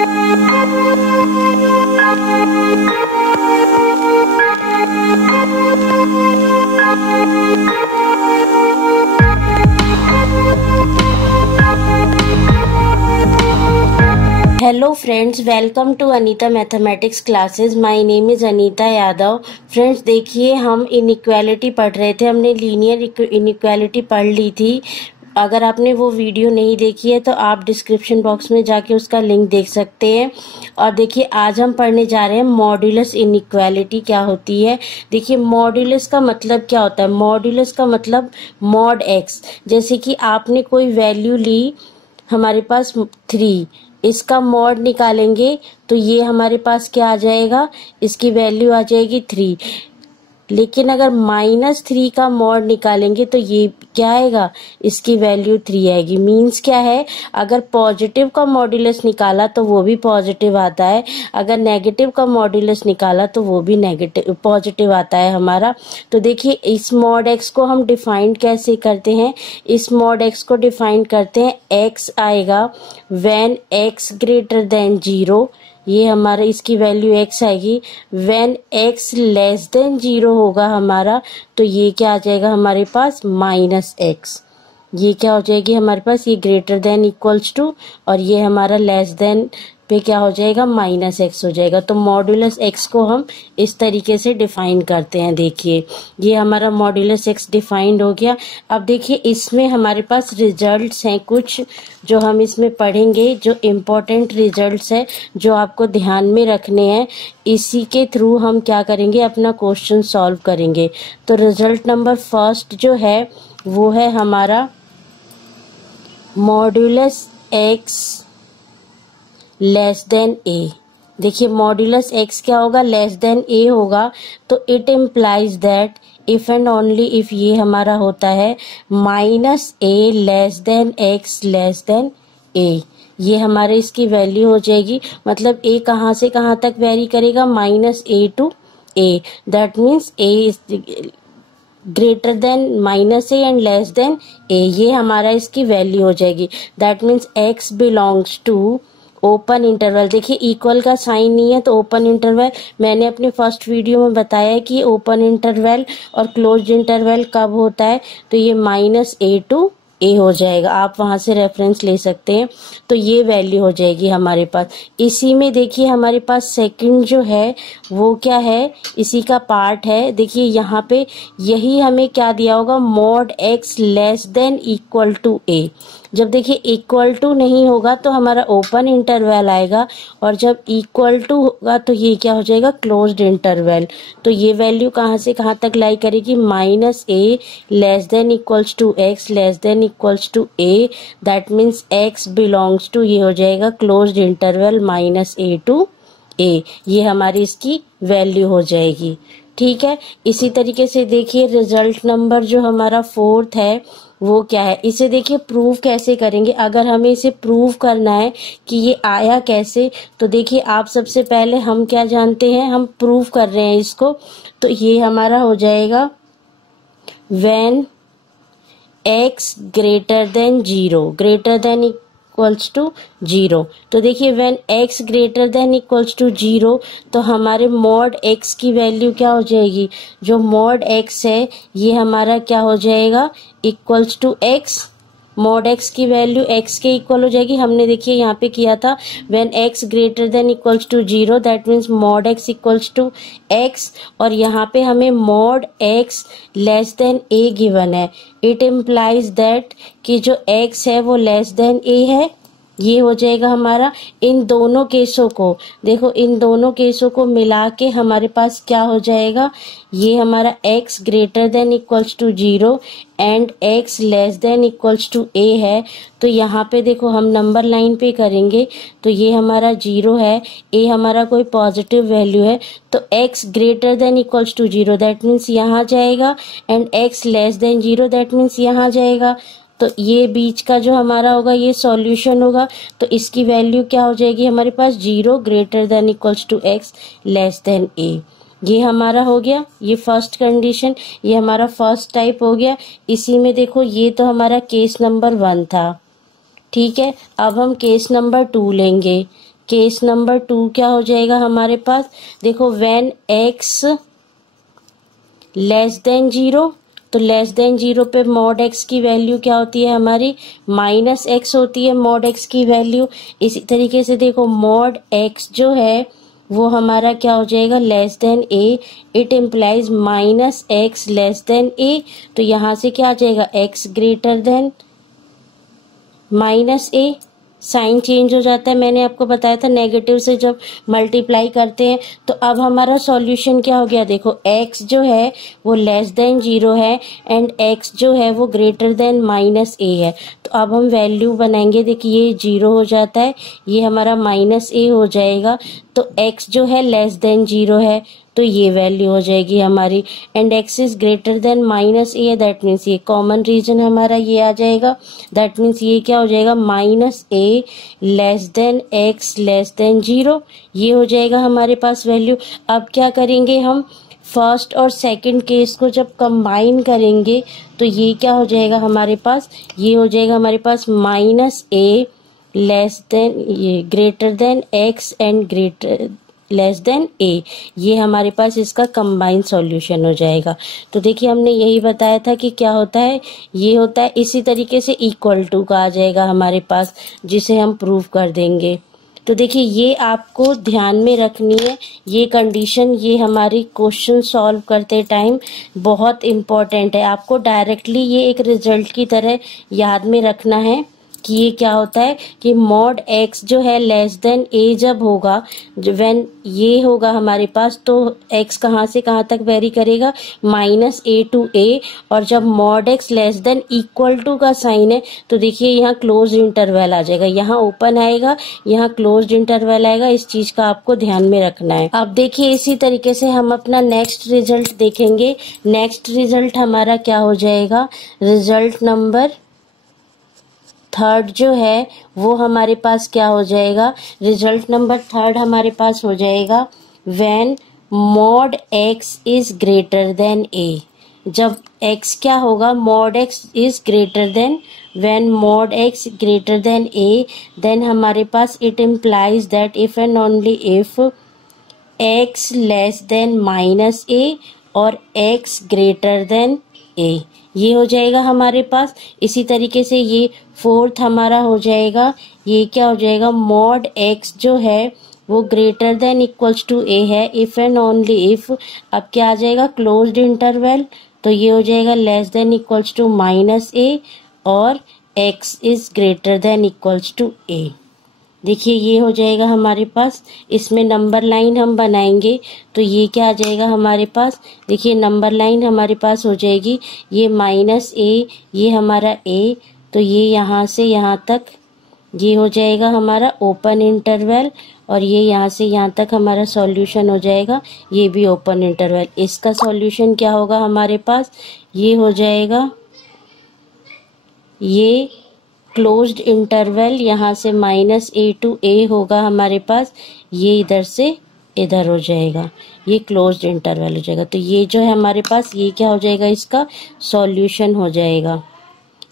Hello friends, welcome to Anita Mathematics classes. My name is Anita Yadav. Friends देखिए, हम inequality पढ़ रहे थे. हमने लीनियर इनइक्वालिटी पढ़ ली थी. अगर आपने वो वीडियो नहीं देखी है तो आप डिस्क्रिप्शन बॉक्स में जाके उसका लिंक देख सकते हैं. और देखिए, आज हम पढ़ने जा रहे हैं मॉड्यूलस इनइक्वालिटी क्या होती है. देखिए, मॉड्यूलस का मतलब क्या होता है. मॉड्यूलस का मतलब मॉड एक्स. जैसे कि आपने कोई वैल्यू ली, हमारे पास 3, इसका मॉड निकालेंगे तो ये हमारे पास क्या आ जाएगा, इसकी वैल्यू आ जाएगी 3. लेकिन अगर -3 का मॉड निकालेंगे तो ये क्या आएगा, इसकी वैल्यू 3 आएगी. मीन्स क्या है, अगर पॉजिटिव का मॉड्यूलस निकाला तो वो भी पॉजिटिव आता है, अगर नेगेटिव का मॉड्यूलस निकाला तो वो भी नेगेटिव पॉजिटिव आता है हमारा. तो देखिए, इस मॉड एक्स को हम डिफाइन कैसे करते हैं. इस मॉड एक्स को डिफाइन करते हैं, एक्स आएगा व्हेन एक्स ग्रेटर देन 0. ये हमारा इसकी वैल्यू x आएगी. व्हेन x लेस देन 0 होगा हमारा, तो ये क्या आ जाएगा हमारे पास, -x. ये क्या हो जाएगी हमारे पास, ये ग्रेटर देन इक्वल्स टू, और ये हमारा लेस देन पे क्या हो जाएगा, -x हो जाएगा. तो मॉड्यूलस x को हम इस तरीके से डिफाइन करते हैं. देखिए, ये हमारा मॉड्यूलस x डिफाइंड हो गया. अब देखिए, इसमें हमारे पास रिजल्ट्स हैं कुछ जो हम इसमें पढ़ेंगे, जो इम्पोर्टेंट रिजल्ट्स है जो आपको ध्यान में रखने हैं. इसी के थ्रू हम क्या करेंगे, अपना क्वेश्चन सॉल्व करेंगे. तो रिजल्ट नंबर फर्स्ट जो है वो है हमारा modulus x less than a. देखिए, मॉड्यूलस x क्या होगा, लेस देन a होगा. तो it implies that if and only if ये हमारा होता है -a less then x less than a. ये हमारे इसकी वैल्यू हो जाएगी. मतलब a कहाँ से कहाँ तक वेरी करेगा, -a to a. That means a is greater than -a and less than a. ये हमारा इसकी वैल्यू हो जाएगी. That means x belongs to open interval. देखिए, इक्वल का साइन नहीं है तो ओपन इंटरवल. मैंने अपने फर्स्ट वीडियो में बताया कि ओपन इंटरवल और क्लोज्ड इंटरवल कब होता है, तो ये -a to a हो जाएगा. आप वहां से रेफरेंस ले सकते हैं. तो ये वैल्यू हो जाएगी हमारे पास. इसी में देखिए, हमारे पास सेकंड जो है वो क्या है, इसी का पार्ट है. देखिए, यहाँ पे यही हमें क्या दिया होगा, mod x less than equal to a. जब देखिए इक्वल टू नहीं होगा तो हमारा ओपन इंटरवल आएगा, और जब इक्वल टू होगा तो ये क्या हो जाएगा, क्लोज्ड इंटरवल. तो ये वैल्यू कहाँ से कहाँ तक लाई करेगी, -a less than equals to x less than equals to a. That means x belongs to, ये हो जाएगा closed interval -a to a. ये हमारी इसकी वैल्यू हो जाएगी. ठीक है. इसी तरीके से देखिए, रिजल्ट नंबर जो हमारा फोर्थ है वो क्या है. इसे देखिए, प्रूव कैसे करेंगे. अगर हमें इसे प्रूव करना है कि ये आया कैसे, तो देखिए, आप सबसे पहले हम क्या जानते हैं, हम प्रूव कर रहे हैं इसको. तो ये हमारा हो जाएगा when x greater than 0, greater than equals to 0. तो देखिए, when x greater than equals to 0, तो हमारे मॉड x की वैल्यू क्या हो जाएगी, जो मॉड x है ये हमारा क्या हो जाएगा, equals to x. Mod x की वैल्यू x के इक्वल हो जाएगी. हमने देखिए यहाँ पे किया था when x greater than equals to 0, that means mod x equals to x. और यहाँ पे हमें mod x less than a given है. इट इम्प्लाइज दैट कि जो x है वो लेस देन a है. ये हो जाएगा हमारा. इन दोनों केसों को देखो, इन दोनों केसों को मिला के हमारे पास क्या हो जाएगा, ये हमारा x greater than equals to 0 and x less than equals to a है. तो यहाँ पे देखो, हम नंबर लाइन पे करेंगे तो ये हमारा 0 है, a हमारा कोई पॉजिटिव वैल्यू है, तो x greater than equals to 0 that means यहाँ जाएगा, and x less than 0 that means यहाँ जाएगा. तो ये बीच का जो हमारा होगा ये सॉल्यूशन होगा. तो इसकी वैल्यू क्या हो जाएगी हमारे पास, 0 greater than equals to x less than a. ये हमारा हो गया, ये फर्स्ट कंडीशन, ये हमारा फर्स्ट टाइप हो गया. इसी में देखो, ये तो हमारा केस नंबर 1 था. ठीक है. अब हम केस नंबर 2 लेंगे. केस नंबर 2 क्या हो जाएगा हमारे पास, देखो व्हेन x लेस देन 0, तो लेस देन 0 पे मॉड x की वैल्यू क्या होती है हमारी, माइनस x होती है मॉड x की वैल्यू। इसी तरीके से देखो मॉड x जो है वो हमारा क्या हो जाएगा, less than a, it implies minus x less than a, तो यहाँ से क्या आ जाएगा, x greater than minus a, sign change हो जाता है। मैंने आपको बताया था नेगेटिव से जब मल्टीप्लाई करते हैं तो अब हमारा सॉल्यूशन क्या हो गया, देखो x जो है वो लेस देन 0 है एंड x जो है वो ग्रेटर देन माइनस a है। तो अब हम वैल्यू बनाएंगे, देखिए ये 0 हो जाता है, ये हमारा माइनस a हो जाएगा, तो x जो है लेस देन 0 है तो ये वैल्यू हो जाएगी हमारी, and x is greater than minus a, that means ये कॉमन रीजन हमारा ये आ जाएगा, दैट मीन्स ये क्या हो जाएगा, minus a less then x less than 0, ये हो जाएगा हमारे पास वैल्यू। अब क्या करेंगे हम, फर्स्ट और सेकंड केस को जब कंबाइन करेंगे तो ये क्या हो जाएगा हमारे पास, ये हो जाएगा हमारे पास माइनस a लेस देन ये greater than x and greater less than a, ये हमारे पास इसका कंबाइंड सॉल्यूशन हो जाएगा। तो देखिए हमने यही बताया था कि क्या होता है, ये होता है इसी तरीके से इक्वल टू का आ जाएगा हमारे पास, जिसे हम प्रूव कर देंगे। तो देखिए ये आपको ध्यान में रखनी है, ये कंडीशन ये हमारी क्वेश्चन सॉल्व करते टाइम बहुत इम्पोर्टेंट है। आपको डायरेक्टली ये एक रिजल्ट की तरह याद में रखना है कि ये क्या होता है कि मॉड x जो है लेस देन a जब होगा, व्हेन ये होगा हमारे पास, तो x कहाँ से कहाँ तक वेरी करेगा, माइनस a टू a, और जब mod x less than equal to का साइन है तो देखिए यहाँ क्लोज इंटरवल आ जाएगा, यहाँ ओपन आएगा, यहाँ क्लोज इंटरवल आएगा, इस चीज का आपको ध्यान में रखना है। अब देखिए इसी तरीके से हम अपना नेक्स्ट रिजल्ट देखेंगे। नेक्स्ट रिजल्ट हमारा क्या हो जाएगा, रिजल्ट नंबर 3 जो है वो हमारे पास क्या हो जाएगा, रिजल्ट नंबर 3 हमारे पास हो जाएगा when mod x is greater than a, जब x क्या होगा, mod x is greater than, when mod x greater than a, then हमारे पास it implies that if and only if x less than minus a और x greater than a, ये हो जाएगा हमारे पास। इसी तरीके से ये 4th हमारा हो जाएगा, ये क्या हो जाएगा, मॉड x जो है वो greater than equals to a है इफ एंड ओनली इफ, अब क्या आ जाएगा, क्लोज्ड इंटरवल, तो ये हो जाएगा less than equals to minus a और x is greater than equals to a। देखिए ये हो जाएगा हमारे पास, इसमें नंबर लाइन हम बनाएंगे तो ये क्या आ जाएगा हमारे पास, देखिए नंबर लाइन हमारे पास हो जाएगी, ये माइनस a, ये हमारा a, तो ये यहाँ से यहाँ तक ये हो जाएगा हमारा ओपन इंटरवल, और ये यहाँ से यहाँ तक हमारा सॉल्यूशन हो जाएगा, ये भी ओपन इंटरवल। इसका सॉल्यूशन क्या होगा हमारे पास, ये हो जाएगा, ये क्लोज्ड इंटरवल, यहाँ से माइनस a टू a होगा हमारे पास, ये इधर से इधर हो जाएगा, ये क्लोज्ड इंटरवल हो जाएगा। तो ये जो है हमारे पास ये क्या हो जाएगा, इसका सॉल्यूशन हो जाएगा।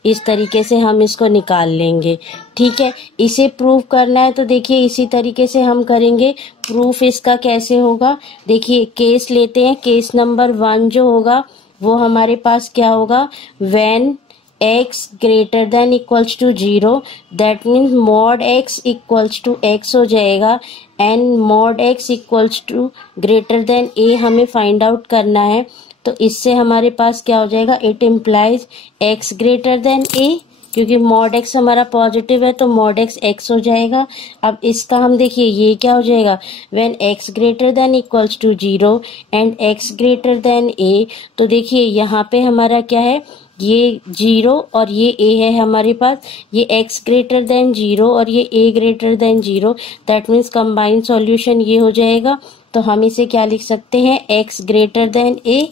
इस तरीके से हम इसको निकाल लेंगे, ठीक है। इसे प्रूव करना है तो देखिए इसी तरीके से हम करेंगे। प्रूफ इसका कैसे होगा, देखिए केस लेते हैं, केस नंबर 1 जो होगा वो हमारे पास क्या होगा, when x greater than equals to 0, that means mod x equals to x हो जाएगा, and mod x equals to greater than a हमें फाइंड आउट करना है। तो इससे हमारे पास क्या हो जाएगा, it implies x greater than a, क्योंकि मॉड x हमारा पॉजिटिव है तो मॉड x हो जाएगा। अब इसका हम देखिए ये क्या हो जाएगा, when x greater than equals to 0 and x greater than a, तो देखिए यहाँ पे हमारा क्या है, ये 0 और ये a है हमारे पास, ये x ग्रेटर देन 0 और ये a greater than 0, that means combined solution ये हो जाएगा। तो हम इसे क्या लिख सकते हैं, x ग्रेटर देन a,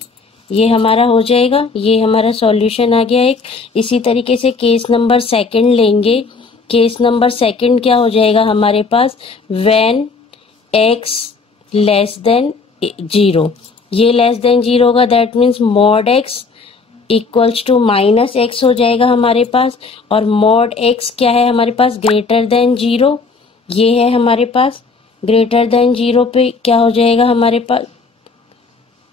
ये हमारा हो जाएगा, ये हमारा सॉल्यूशन आ गया एक। इसी तरीके से केस नंबर 2 लेंगे। केस नंबर 2 क्या हो जाएगा हमारे पास, व्हेन x लेस देन 0, ये लेस देन 0 होगा, that means mod x equals to minus x हो जाएगा हमारे पास, और मॉड x क्या है हमारे पास, ग्रेटर देन 0, ये है हमारे पास ग्रेटर देन 0 पे क्या हो जाएगा हमारे पास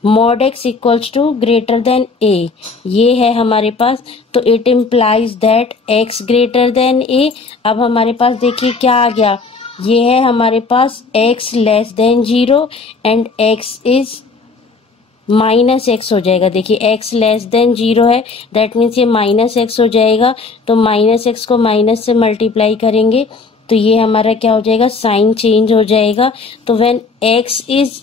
mod x equals to greater than a, ये है हमारे पास। तो it implies that x greater than a। अब हमारे पास देखिए क्या आ गया, ये है हमारे पास x less than 0 and x is minus x हो जाएगा। देखिए x लेस देन 0 है, दैट मीन्स ये माइनस एक्स हो जाएगा। तो माइनस एक्स को माइनस से मल्टीप्लाई करेंगे तो ये हमारा क्या हो जाएगा, साइन चेंज हो जाएगा। तो when x is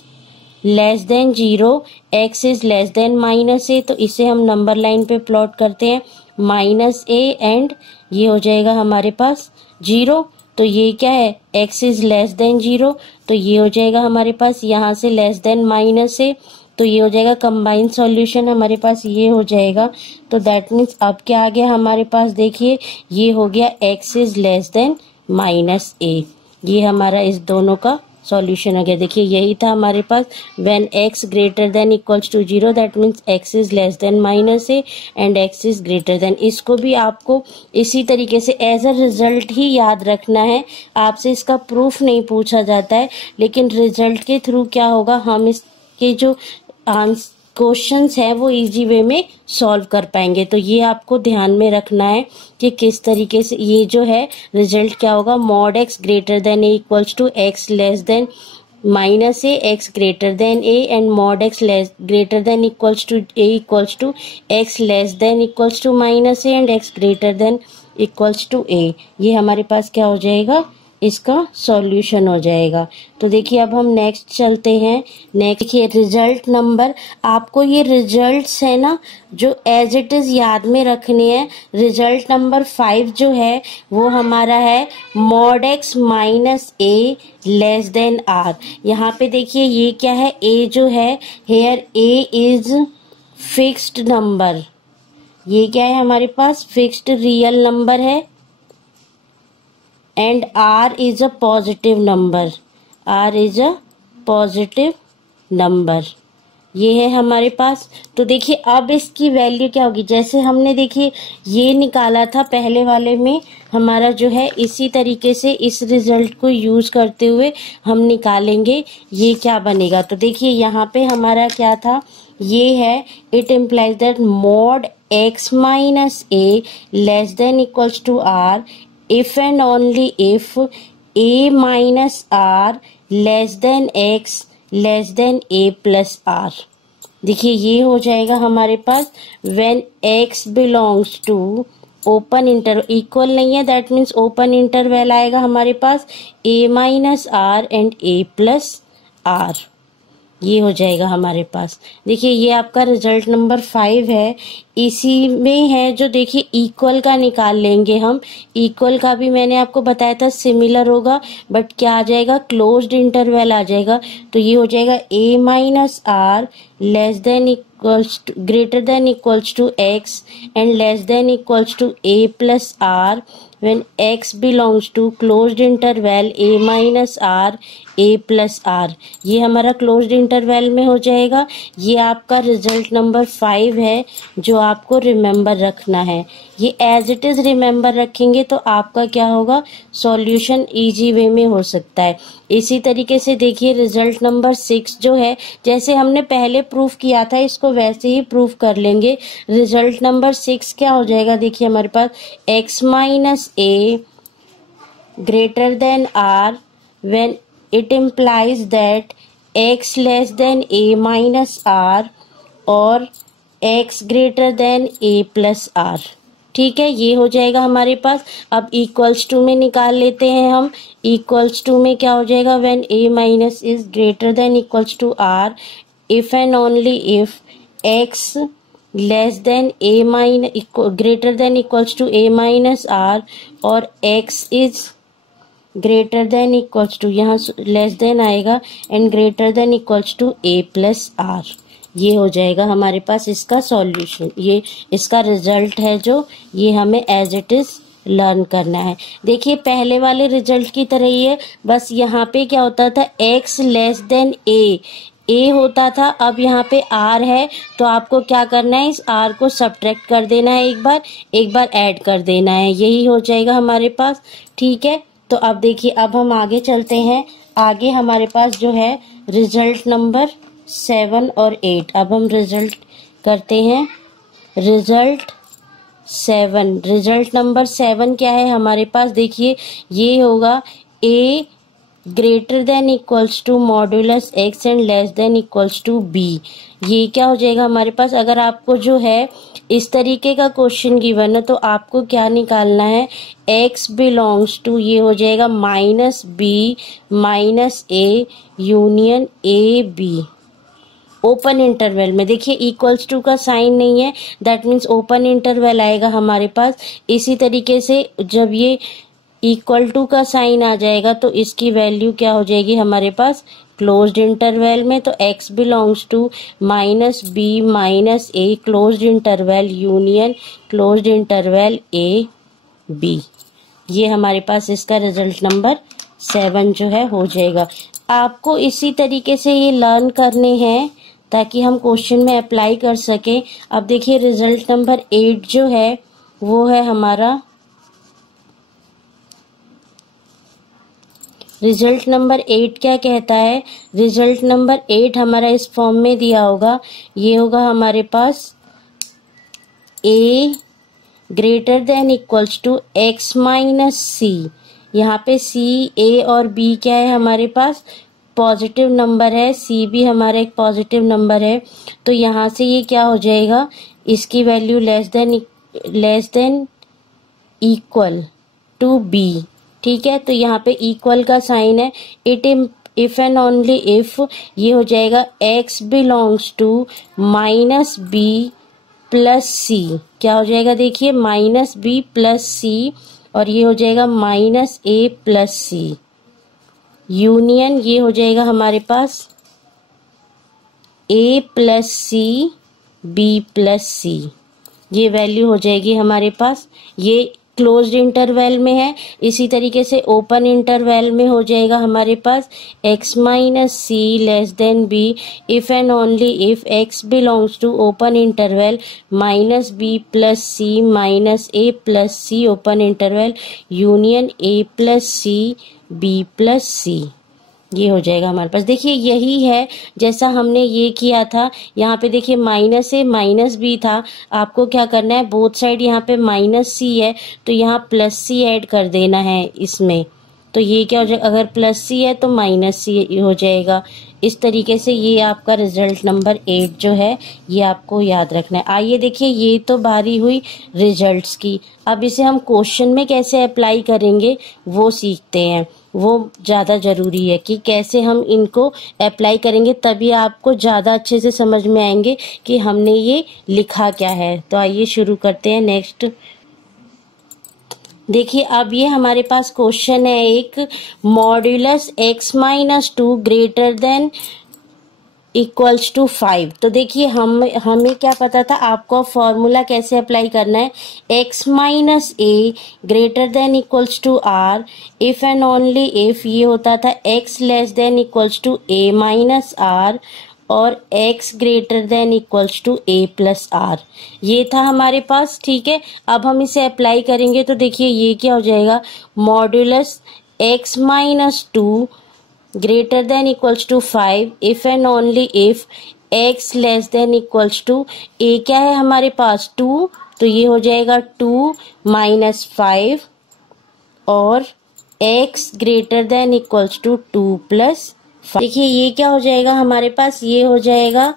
less than 0, x is less than minus a, तो इसे हम नंबर लाइन पे प्लॉट करते हैं माइनस a एंड ये हो जाएगा हमारे पास 0। तो ये क्या है, x इज लेस देन 0, तो ये हो जाएगा हमारे पास यहाँ से लेस देन माइनस a, तो ये हो जाएगा कंबाइन सॉल्यूशन हमारे पास ये हो जाएगा। तो दैट मीन्स अब क्या आ गया हमारे पास, देखिए ये हो गया x is less than minus a, ये हमारा इस दोनों का सॉल्यूशन हो गया। देखिए यही था हमारे पास when x greater than equals to 0, that means x is less than minus a and x is greater than. इसको भी आपको इसी तरीके से एज अ रिजल्ट ही याद रखना है, आपसे इसका प्रूफ नहीं पूछा जाता है, लेकिन रिजल्ट के थ्रू क्या होगा, हम इसके जो क्वेश्चंस है वो इजी वे में सॉल्व कर पाएंगे। तो ये आपको ध्यान में रखना है कि किस तरीके से ये जो है रिजल्ट क्या होगा, mod x greater than a equals to x less than minus a, x greater than a and mod x less greater than equals to a equals to x less than equals to minus a and x greater than equals to a। ये हमारे पास क्या हो जाएगा, इसका solution हो जाएगा। तो देखिए अब हम नेक्स्ट चलते हैं। नेक्स्ट देखिए रिजल्ट नंबर, आपको ये रिजल्ट्स है ना जो एज इट इज याद में रखने हैं। रिजल्ट नंबर 5 जो है वो हमारा है mod x minus a less then r। यहाँ पे देखिए ये क्या है, a जो है here a is fixed number, ये क्या है हमारे पास फिक्स्ड रियल नंबर है and r is a positive number, r is a positive number, ये है हमारे पास। तो देखिए अब इसकी वैल्यू क्या होगी, जैसे हमने देखिए ये निकाला था पहले वाले में, हमारा जो है इसी तरीके से इस रिजल्ट को यूज करते हुए हम निकालेंगे ये क्या बनेगा। तो देखिए यहाँ पे हमारा क्या था, ये है it implies that mod x minus a less than equals to r if and only if a minus r less than x less than a plus r। देखिए ये हो जाएगा हमारे पास when x belongs to open interval, equal नहीं है that means open interval आएगा हमारे पास a minus r and a plus r, ये हो जाएगा हमारे पास। देखिए ये आपका रिजल्ट नंबर 5 है, इसी में है जो देखिए इक्वल का निकाल लेंगे हम। इक्वल का भी मैंने आपको बताया था सिमिलर होगा, बट क्या आ जाएगा, क्लोज्ड इंटरवल आ जाएगा। तो ये हो जाएगा a minus r less than equals to greater than equals to x and less than equals to a plus r when x belongs to closed interval a minus r a plus r, ये हमारा closed interval में हो जाएगा। ये आपका result number 5 है जो आपको रिमेम्बर रखना है। ये एज इट इज रिमेम्बर रखेंगे तो आपका क्या होगा, सॉल्यूशन इजी वे में हो सकता है। इसी तरीके से देखिए रिजल्ट नंबर 6 जो है, जैसे हमने पहले प्रूफ किया था इसको वैसे ही प्रूफ कर लेंगे। रिजल्ट नंबर 6 क्या हो जाएगा, देखिए हमारे पास x minus a greater then r when it implies that x less than a minus r और x greater than a plus r। ठीक है, ये हो जाएगा हमारे पास। अब इक्वल्स टू में निकाल लेते हैं हम। इक्वल्स टू में क्या हो जाएगा, when a minus is greater than equals to r if and only if x less than a minus greater than equals to a minus r और x is greater than equals to, यहाँ less than आएगा and greater than equals to a plus r, ये हो जाएगा हमारे पास इसका solution. ये इसका रिजल्ट है जो ये हमें एज इट इज लर्न करना है। देखिए पहले वाले रिजल्ट की तरह ही है, बस यहाँ पे क्या होता था x लेस देन a होता था, अब यहाँ पे r है तो आपको क्या करना है, इस r को सब्ट्रैक्ट कर देना है, एक बार ऐड कर देना है, यही हो जाएगा हमारे पास। ठीक है, तो अब देखिए, अब हम आगे चलते हैं। आगे हमारे पास जो है रिजल्ट नंबर 7 और 8। अब हम रिजल्ट करते हैं। रिजल्ट नंबर 7 क्या है हमारे पास? देखिए, ये होगा a greater than equals to modulus x and less than equals to b। ये क्या हो जाएगा हमारे पास? अगर आपको जो है इस तरीके का क्वेश्चन गिवन है तो आपको क्या निकालना है? x बिलोंग्स टू, ये हो जाएगा -b -a union a b open interval में। देखिए, इक्वल्स टू का साइन नहीं है, दैट मीन्स ओपन इंटरवल आएगा हमारे पास। इसी तरीके से जब ये इक्वल टू का साइन आ जाएगा तो इसकी वैल्यू क्या हो जाएगी हमारे पास? क्लोज्ड इंटरवल में। तो x belongs to -b -a closed interval union closed interval a b। ये हमारे पास इसका रिजल्ट नंबर 7 जो है हो जाएगा। आपको इसी तरीके से ये लर्न करने हैं ताकि हम क्वेश्चन में अप्लाई कर सकें। अब देखिए, रिजल्ट नंबर 8 जो है वो है हमारा, रिजल्ट नंबर 8 क्या कहता है? रिजल्ट नंबर 8 हमारा इस फॉर्म में दिया होगा। ये होगा हमारे पास a greater than equals to x minus c। यहाँ पे c, a और b क्या है हमारे पास? पॉजिटिव नंबर है। c भी हमारा एक पॉजिटिव नंबर है। तो यहाँ से ये क्या हो जाएगा? इसकी value less than equal to b। ठीक है, तो यहाँ पे इक्वल का साइन है। इफ एंड ओनली इफ ये हो जाएगा x belongs to -b plus c। क्या हो जाएगा? देखिए, -b प्लस c और ये हो जाएगा -a प्लस c यूनियन, ये हो जाएगा हमारे पास a plus c b plus c। ये वैल्यू हो जाएगी हमारे पास। ये क्लोज्ड इंटरवल में है। इसी तरीके से ओपन इंटरवल में हो जाएगा हमारे पास x minus c less than b if and only if x belongs to open interval -b plus c minus a plus c open interval union a plus c b plus c। ये हो जाएगा हमारे पास। देखिए, यही है जैसा हमने ये किया था। यहाँ पे देखिए -a माइनस b था। आपको क्या करना है, बोथ साइड यहाँ पे -c है तो यहाँ +c ऐड कर देना है इसमें। तो ये क्या हो जाएगा, अगर +c है तो -c हो जाएगा। इस तरीके से ये आपका रिजल्ट नंबर 8 जो है ये आपको याद रखना है। आइए देखिए, ये तो बारी हुई रिजल्ट्स की। अब इसे हम क्वेश्चन में कैसे अप्लाई करेंगे वो सीखते हैं। वो ज़्यादा ज़रूरी है कि कैसे हम इनको अप्लाई करेंगे, तभी आपको ज़्यादा अच्छे से समझ में आएंगे कि हमने ये लिखा क्या है। तो आइए शुरू करते हैं। नेक्स्ट देखिए, अब ये हमारे पास क्वेश्चन है एक, modulus x minus 2 greater than equals to 5। तो देखिए, हमें क्या पता था, आपको फॉर्मूला कैसे अप्लाई करना है, x minus a greater than equals to r if and only if ये होता था x less than equals to a minus r और x greater than equals to a plus r। ये था हमारे पास। ठीक है, अब हम इसे अप्लाई करेंगे तो देखिए ये क्या हो जाएगा, modulus x minus 2 greater than equals to 5 if and only if x less than equals to a क्या है हमारे पास 2, तो ये हो जाएगा 2 माइनस 5 और x greater than equals to 2 plus 5। देखिए ये क्या हो जाएगा हमारे पास, ये हो जाएगा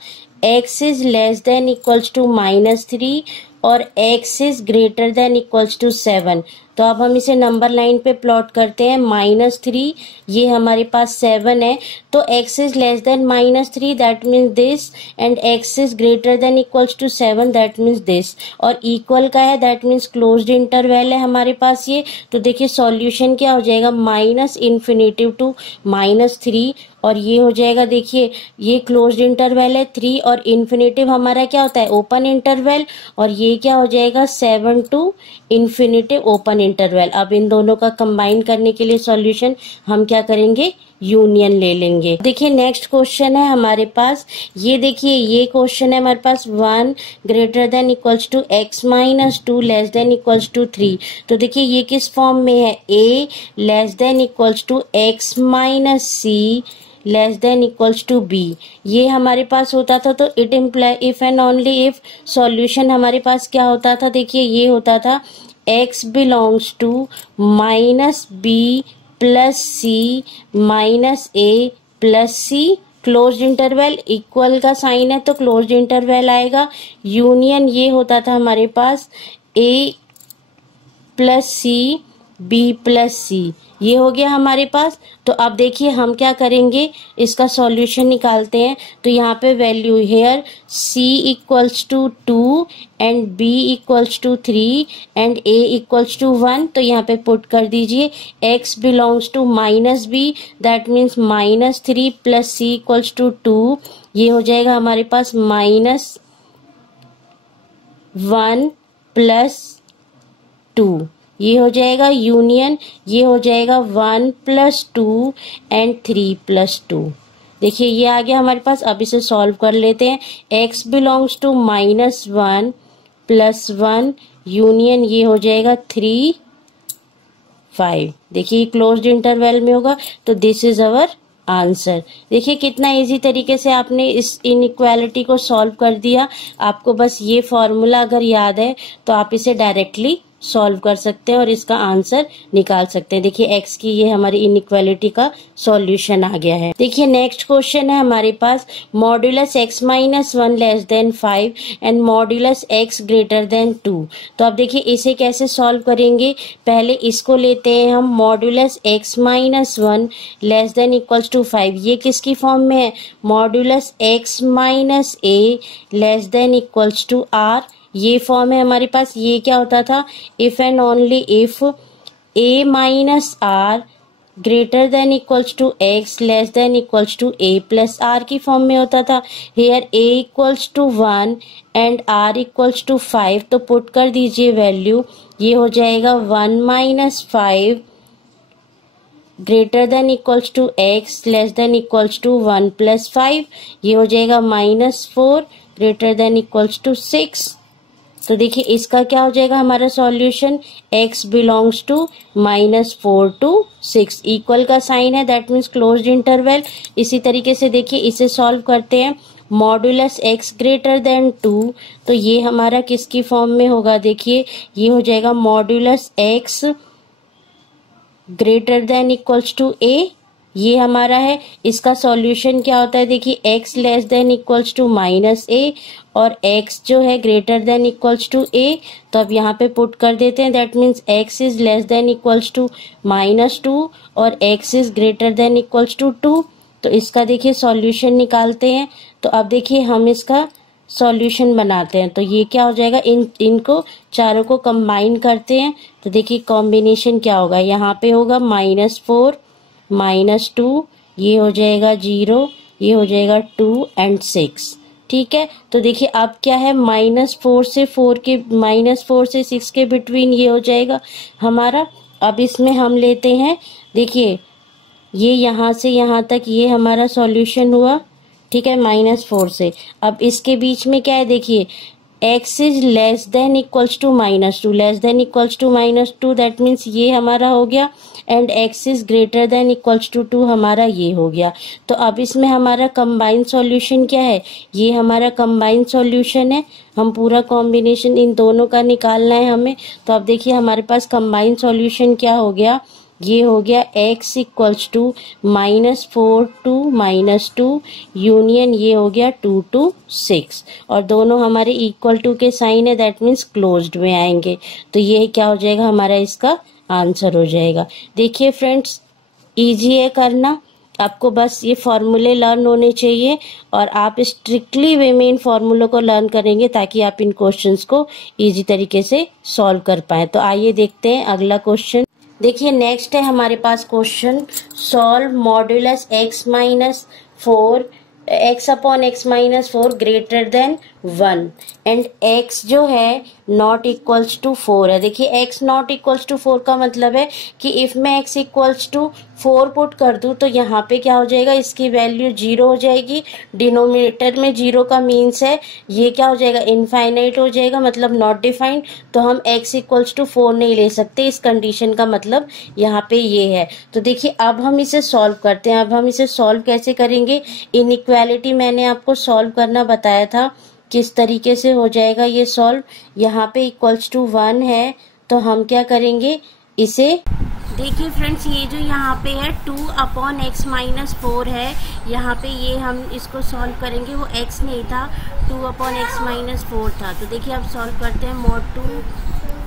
x is less than equals to -3 और x is greater than equals to 7। तो अब हम इसे नंबर लाइन पे प्लॉट करते हैं। -3 ये हमारे पास 7 है, तो x is less than -3 that means this and x is greater than equals to 7 that means this, और इक्वल का है दैट मीन्स क्लोज्ड इंटरवल है हमारे पास ये। तो देखिए सॉल्यूशन क्या हो जाएगा, -∞ टू -3 और ये हो जाएगा, देखिए ये क्लोज्ड इंटरवल है 3 और इन्फिनेटिव हमारा क्या होता है ओपन इंटरवल, और ये क्या हो जाएगा 7 टू इन्फिनेटिव ओपन इंटरवल। अब इन दोनों का कंबाइन करने के लिए सॉल्यूशन हम क्या करेंगे, यूनियन ले लेंगे। देखिए नेक्स्ट क्वेश्चन है हमारे पास, ये देखिए ये क्वेश्चन है हमारे पास 1 greater than equals to x minus 2 less than equals to 3। तो देखिए ये किस फॉर्म में है, a less than equals to x minus c less than equals to b। ये हमारे पास होता था, तो it imply if and only if solution हमारे पास क्या होता था, देखिए ये होता था x belongs to minus b plus c minus a plus c, closed interval, equal का साइन है तो क्लोज्ड इंटरवल आएगा। यूनियन ये होता था हमारे पास ए प्लस सी बी प्लस सी, ये हो गया हमारे पास। तो अब देखिए हम क्या करेंगे, इसका सॉल्यूशन निकालते हैं। तो यहाँ पे value here c equals to 2 and b equals to 3 and a equals to 1। तो यहाँ पे पुट कर दीजिए x belongs to minus b, that means minus 3 plus c equals to 2, ये हो जाएगा हमारे पास माइनस 1 प्लस 2, ये हो जाएगा यूनियन, ये हो जाएगा 1 प्लस 2 एंड 3 प्लस 2। देखिए ये आ गया हमारे पास। अब इसे सॉल्व कर लेते हैं। x belongs to minus 1 plus 1 union, ये हो जाएगा 3 5। देखिए क्लोज्ड इंटरवल में होगा, तो दिस इज अवर आंसर। देखिए कितना इजी तरीके से आपने इस इनइक्वालिटी को सॉल्व कर दिया। आपको बस ये फॉर्मूला अगर याद है तो आप इसे डायरेक्टली सॉल्व कर सकते हैं और इसका आंसर निकाल सकते हैं। देखिए x की ये हमारी इनइक्वालिटी का सॉल्यूशन आ गया है। देखिए नेक्स्ट क्वेश्चन है हमारे पास, modulus x minus 1 less than 5 and modulus x greater than 2। तो अब देखिए इसे कैसे सॉल्व करेंगे, पहले इसको लेते हैं हम, modulus x minus 1 less than equals to 5, ये किसकी फॉर्म में है, modulus x minus a less than equals to r, ये फॉर्म है हमारे पास। ये क्या होता था, if and only if a minus r greater than equals to x less than equals to a plus r की फॉर्म में होता था। Here a equals to 1 and r equals to 5, तो पुट कर दीजिए वैल्यू, ये हो जाएगा 1 minus 5 greater than equals to x less than equals to 1 plus 5, ये हो जाएगा minus 4 greater than equals to 6। तो देखिए इसका क्या हो जाएगा हमारा solution, x belongs to minus 4 to 6, equal का साइन है दैट मीन्स क्लोज्ड इंटरवल। इसी तरीके से देखिए इसे सॉल्व करते हैं, मॉड्यूलस x ग्रेटर देन 2, तो ये हमारा किसकी फॉर्म में होगा, देखिए ये हो जाएगा modulus x greater than equals to a, ये हमारा है। इसका सॉल्यूशन क्या होता है, देखिए x less than equals to minus a और x जो है greater than equals to a, तो अब यहाँ पे पुट कर देते हैं, that means x is less than equals to minus 2 और x is greater than equals to 2। तो इसका देखिए सॉल्यूशन निकालते हैं। तो अब देखिए हम इसका सॉल्यूशन बनाते हैं। तो ये क्या हो जाएगा, इनको चारों को कंबाइन करते हैं। तो देखिए कॉम्बिनेशन क्या होगा, यहाँ पे होगा माइनस 4 माइनस 2, ये हो जाएगा 0, ये हो जाएगा 2 एंड 6। ठीक है, तो देखिए अब क्या है, माइनस 4 से 6 के बिटवीन ये हो जाएगा हमारा। अब इसमें हम लेते हैं, देखिए ये यहाँ से यहाँ तक ये हमारा सॉल्यूशन हुआ, ठीक है, माइनस 4 से। अब इसके बीच में क्या है, देखिए x is less than equals to minus 2, less than equals to minus 2, that means ये हमारा हो गया, and x is greater than equals to 2, हमारा ये हो गया। तो अब इसमें हमारा कंबाइंड सॉल्यूशन क्या है, ये हमारा कंबाइंड सॉल्यूशन है। हम पूरा कॉम्बिनेशन इन दोनों का निकालना है हमें। तो अब देखिए हमारे पास कंबाइंड सॉल्यूशन क्या हो गया, ये हो गया x equals to minus 4 to minus 2 union, ये हो गया 2 टू 6, और दोनों हमारे इक्वल टू के साइन है, दैट मीन्स क्लोज्ड में आएंगे। तो ये क्या हो जाएगा, हमारा इसका आंसर हो जाएगा। देखिए फ्रेंड्स इजी है करना, आपको बस ये फॉर्मूले लर्न होने चाहिए और आप स्ट्रिक्टली वे में इन फॉर्मूलों को लर्न करेंगे ताकि आप इन क्वेश्चंस को इजी तरीके से सॉल्व कर पाए। तो आइए देखते हैं अगला क्वेश्चन। देखिए नेक्स्ट है हमारे पास question, solve modulus x minus 4 x upon x minus 4 greater than 1 and x जो है नॉट इक्वल्स टू 4 है। देखिए x नॉट इक्वल्स टू 4 का मतलब है कि इफ मैं x इक्वल्स टू 4 पुट कर दूं तो यहाँ पे क्या हो जाएगा, इसकी वैल्यू 0 हो जाएगी। डिनोमिनेटर में 0 का मीन्स है ये क्या हो जाएगा, इनफाइनाइट हो जाएगा, मतलब नॉट डिफाइंड। तो हम x इक्वल्स टू 4 नहीं ले सकते, इस कंडीशन का मतलब यहाँ पे ये है। तो देखिए अब हम इसे सॉल्व करते हैं। अब हम इसे सॉल्व कैसे करेंगे, इनइक्वालिटी मैंने आपको सॉल्व करना बताया था, किस तरीके से हो जाएगा ये सॉल्व। यहाँ पे इक्वल्स टू 1 है तो हम क्या करेंगे इसे, देखिए फ्रेंड्स ये जो यहाँ पे है 2/x-4 है, यहाँ पे ये हम इसको सॉल्व करेंगे, वो x नहीं था 2/x-4 था। तो देखिए अब सॉल्व करते हैं, mod 2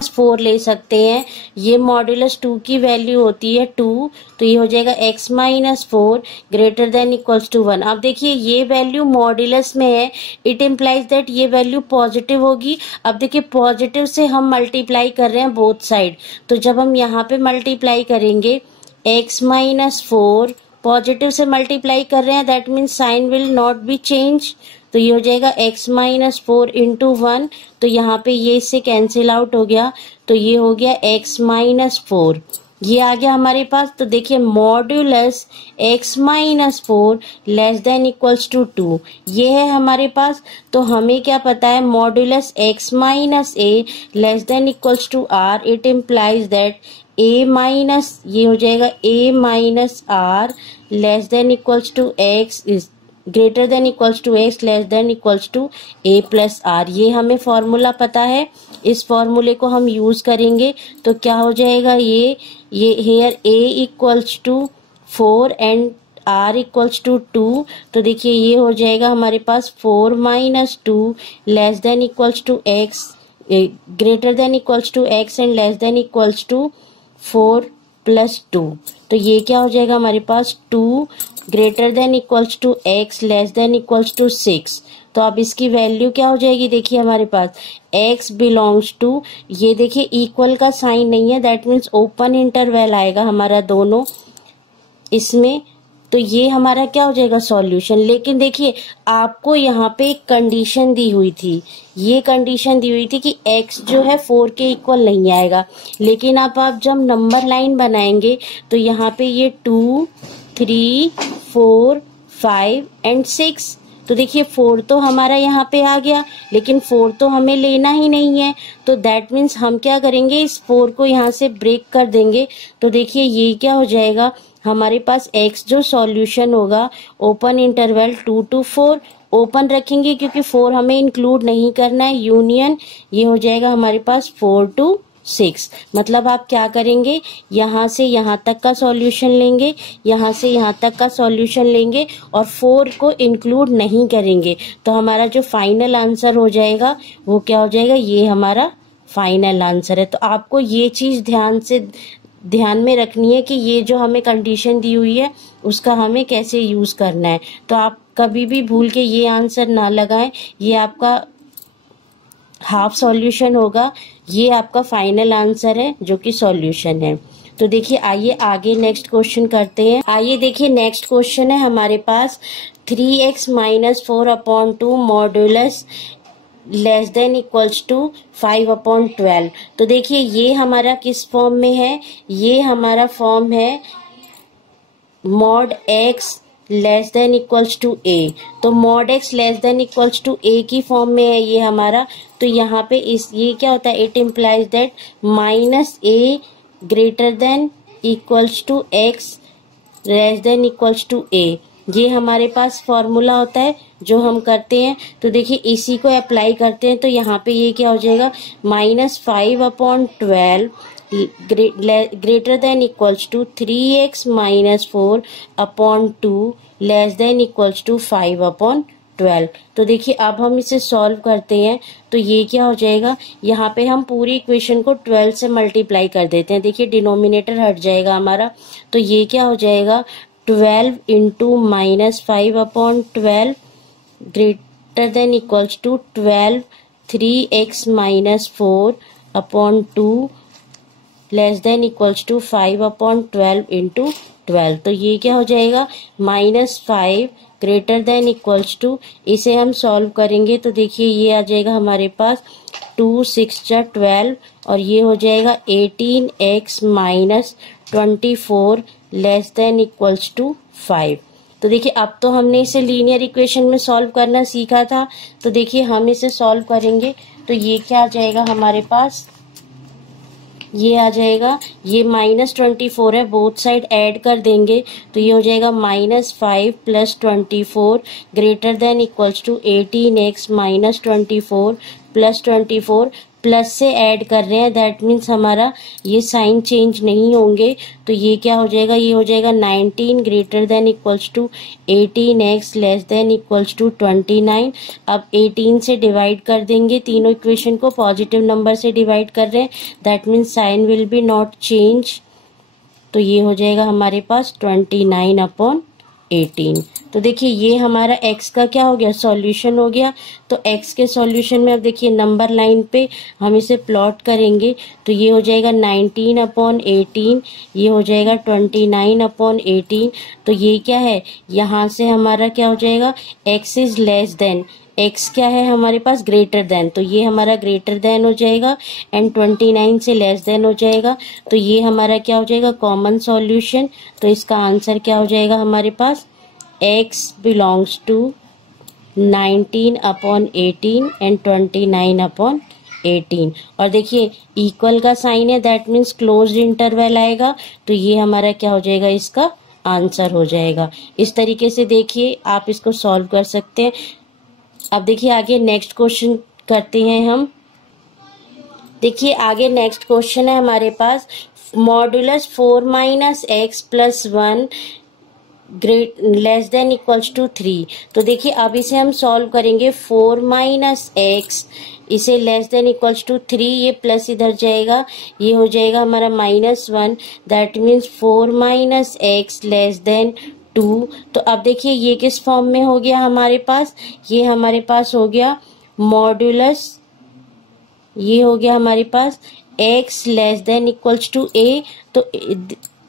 4 ले सकते हैं, ये मॉड्यूलस 2 की वैल्यू होती है 2, तो ये हो जाएगा x-4 greater than equals to 1। अब देखिए ये वैल्यू मॉड्यूलस में है, इट इम्प्लाइज दैट ये वैल्यू पॉजिटिव होगी। अब देखिए पॉजिटिव से हम मल्टीप्लाई कर रहे हैं बोथ साइड, तो जब हम यहाँ पे मल्टीप्लाई करेंगे x-4 पॉजिटिव से मल्टीप्लाई कर रहे हैं, that means sign will not be change. तो ये हो जाएगा x-4 इंटू 1, तो यहाँ पे ये इससे कैंसिल आउट हो गया, तो ये हो गया x-4, ये आ गया हमारे पास। तो देखिए modulus x-4 less than equals to 2 ये है हमारे पास। तो हमें क्या पता है, modulus x-a less than equals to r, it implies that a minus, ये हो जाएगा a minus r less than equals to x is greater than equals to x less than equals to a plus r। ये हमें formula पता है, इस फॉर्मूले को हम यूज करेंगे। तो क्या हो जाएगा, ये here a equals to 4 and r equals to 2, तो देखिए ये हो जाएगा हमारे पास 4 minus 2 less than equals to x greater than equals to x and less than equals to 4 plus 2। तो ये क्या हो जाएगा हमारे पास 2 greater than equals to x less than equals to 6। तो अब इसकी वैल्यू क्या हो जाएगी, देखिए हमारे पास x बिलोंग्स टू, ये देखिए इक्वल का साइन नहीं है, दैट मीन्स ओपन इंटरवल आएगा हमारा दोनों इसमें। तो ये हमारा क्या हो जाएगा सॉल्यूशन। लेकिन देखिए आपको यहाँ पे एक कंडीशन दी हुई थी, ये कंडीशन दी हुई थी कि x जो है 4 के इक्वल नहीं आएगा। लेकिन आप जब नंबर लाइन बनाएंगे तो यहाँ पे ये 2 3 4 5 एंड 6, तो देखिए 4 तो हमारा यहाँ पे आ गया, लेकिन 4 तो हमें लेना ही नहीं है। तो दैट मीन्स हम क्या करेंगे, इस 4 को यहाँ से ब्रेक कर देंगे। तो देखिए ये क्या हो जाएगा हमारे पास, x जो सॉल्यूशन होगा ओपन इंटरवल 2 to 4 ओपन रखेंगे क्योंकि 4 हमें इंक्लूड नहीं करना है, यूनियन ये हो जाएगा हमारे पास 4 to 6। मतलब आप क्या करेंगे, यहाँ से यहाँ तक का सॉल्यूशन लेंगे, यहाँ से यहाँ तक का सॉल्यूशन लेंगे और 4 को इंक्लूड नहीं करेंगे। तो हमारा जो फाइनल आंसर हो जाएगा वो क्या हो जाएगा, ये हमारा फाइनल आंसर है। तो आपको ये चीज ध्यान में रखनी है कि ये जो हमें कंडीशन दी हुई है उसका हमें कैसे यूज करना है। तो आप कभी भी भूल के ये आंसर ना लगाएं, ये आपका हाफ सॉल्यूशन होगा, ये आपका फाइनल आंसर है जो कि सॉल्यूशन है। तो देखिए आइए आगे नेक्स्ट क्वेश्चन करते हैं। आइए देखिए नेक्स्ट क्वेश्चन है हमारे पास 3x-4/2 modulus less than equals to 5/12। तो देखिए ये हमारा किस फॉर्म में है, ये हमारा फॉर्म है mod x less than equals to a। तो mod x less than equals to a की फॉर्म में है ये हमारा। तो यहाँ पे ये क्या होता है, it implies that -a greater than equals to x less than equals to a। ये हमारे पास फॉर्मूला होता है जो हम करते हैं। तो देखिए इसी को अप्लाई करते हैं, तो यहाँ पे ये क्या हो जाएगा, -5/12 greater than equals to 3x-4/2 less than equals to 5/12। तो देखिए अब हम इसे सॉल्व करते हैं, तो ये क्या हो जाएगा, यहाँ पे हम पूरी इक्वेशन को 12 से मल्टीप्लाई कर देते हैं। देखिए डिनोमिनेटर हट जाएगा हमारा, तो ये क्या हो जाएगा 12 into -5/12 greater than equals to 12 3x-4/2 less than equals to 5/12 into 12। तो ये क्या हो जाएगा, -5 ग्रेटर देन इक्वल्स टू, इसे हम सॉल्व करेंगे तो देखिए ये आ जाएगा हमारे पास 2 6 12 और ये हो जाएगा 18x - 24 less than equals to 5। तो देखिए अब तो हमने इसे लीनियर इक्वेशन में सॉल्व करना सीखा था, तो देखिए हम इसे सॉल्व करेंगे तो ये क्या आ जाएगा हमारे पास, ये आ जाएगा, ये -24 है, बोथ साइड ऐड कर देंगे तो ये हो जाएगा -5 + 24 greater than equals to 18x - 24 + 24 plus से ऐड कर रहे हैं, दैट मीन्स हमारा ये साइन चेंज नहीं होंगे। तो ये क्या हो जाएगा, ये हो जाएगा 19 greater than equals to 18x less than equals to 29। अब 18 से डिवाइड कर देंगे, तीनों इक्वेशन को पॉजिटिव नंबर से डिवाइड कर रहे हैं, that means sign will be not change. तो ये हो जाएगा हमारे पास 29/18। तो देखिए ये हमारा x का क्या हो गया, सॉल्यूशन हो गया। तो x के सॉल्यूशन में अब देखिए नंबर लाइन पे हम इसे प्लॉट करेंगे तो ये हो जाएगा 19/18, ये हो जाएगा 29/18। तो ये क्या है, यहाँ से हमारा क्या हो जाएगा, x is less then, x क्या है हमारे पास, ग्रेटर देन, तो ये हमारा ग्रेटर देन हो जाएगा एंड 29 से लेस देन हो जाएगा। तो ये हमारा क्या हो जाएगा, कॉमन सॉल्यूशन। तो इसका आंसर क्या हो जाएगा हमारे पास, x बिलोंग्स टू 19/18 एंड 29/18। और देखिए इक्वल का साइन है, दैट मीन्स क्लोज्ड इंटरवल आएगा, तो ये हमारा क्या हो जाएगा, इसका आंसर हो जाएगा। इस तरीके से देखिए आप इसको सॉल्व कर सकते हैं। अब देखिए आगे नेक्स्ट क्वेश्चन करते हैं हम। देखिए आगे नेक्स्ट क्वेश्चन है हमारे पास, modulus 4 - x + 1 great less than equals to 3। तो देखिए अब इसे हम सॉल्व करेंगे, 4 - x, इसे लेस देन इक्वल्स टू 3, ये प्लस इधर जाएगा, ये हो जाएगा हमारा -1, that means 4 - x less then 2। तो अब देखिए ये किस फॉर्म में हो गया हमारे पास, ये हमारे पास हो गया मॉड्यूलस, ये हो गया हमारे पास x less than equals to a। तो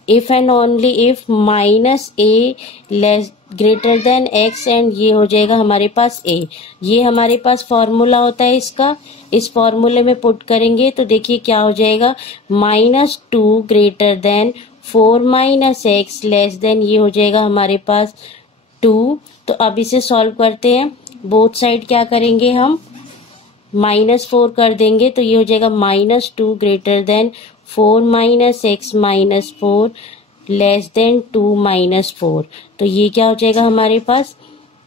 if and only if -a less greater than x and ये हो जाएगा हमारे पास a। ये हमारे पास फॉर्मूला होता है इसका, इस फॉर्मूले में पुट करेंगे तो देखिए क्या हो जाएगा, -2 greater then 4 - x less then ये हो जाएगा हमारे पास 2। तो अब इसे सॉल्व करते हैं, बोथ साइड क्या करेंगे हम, -4 कर देंगे तो ये हो जाएगा -2 greater then 4 - x - 4 less than 2 - 4। तो ये क्या हो जाएगा हमारे पास,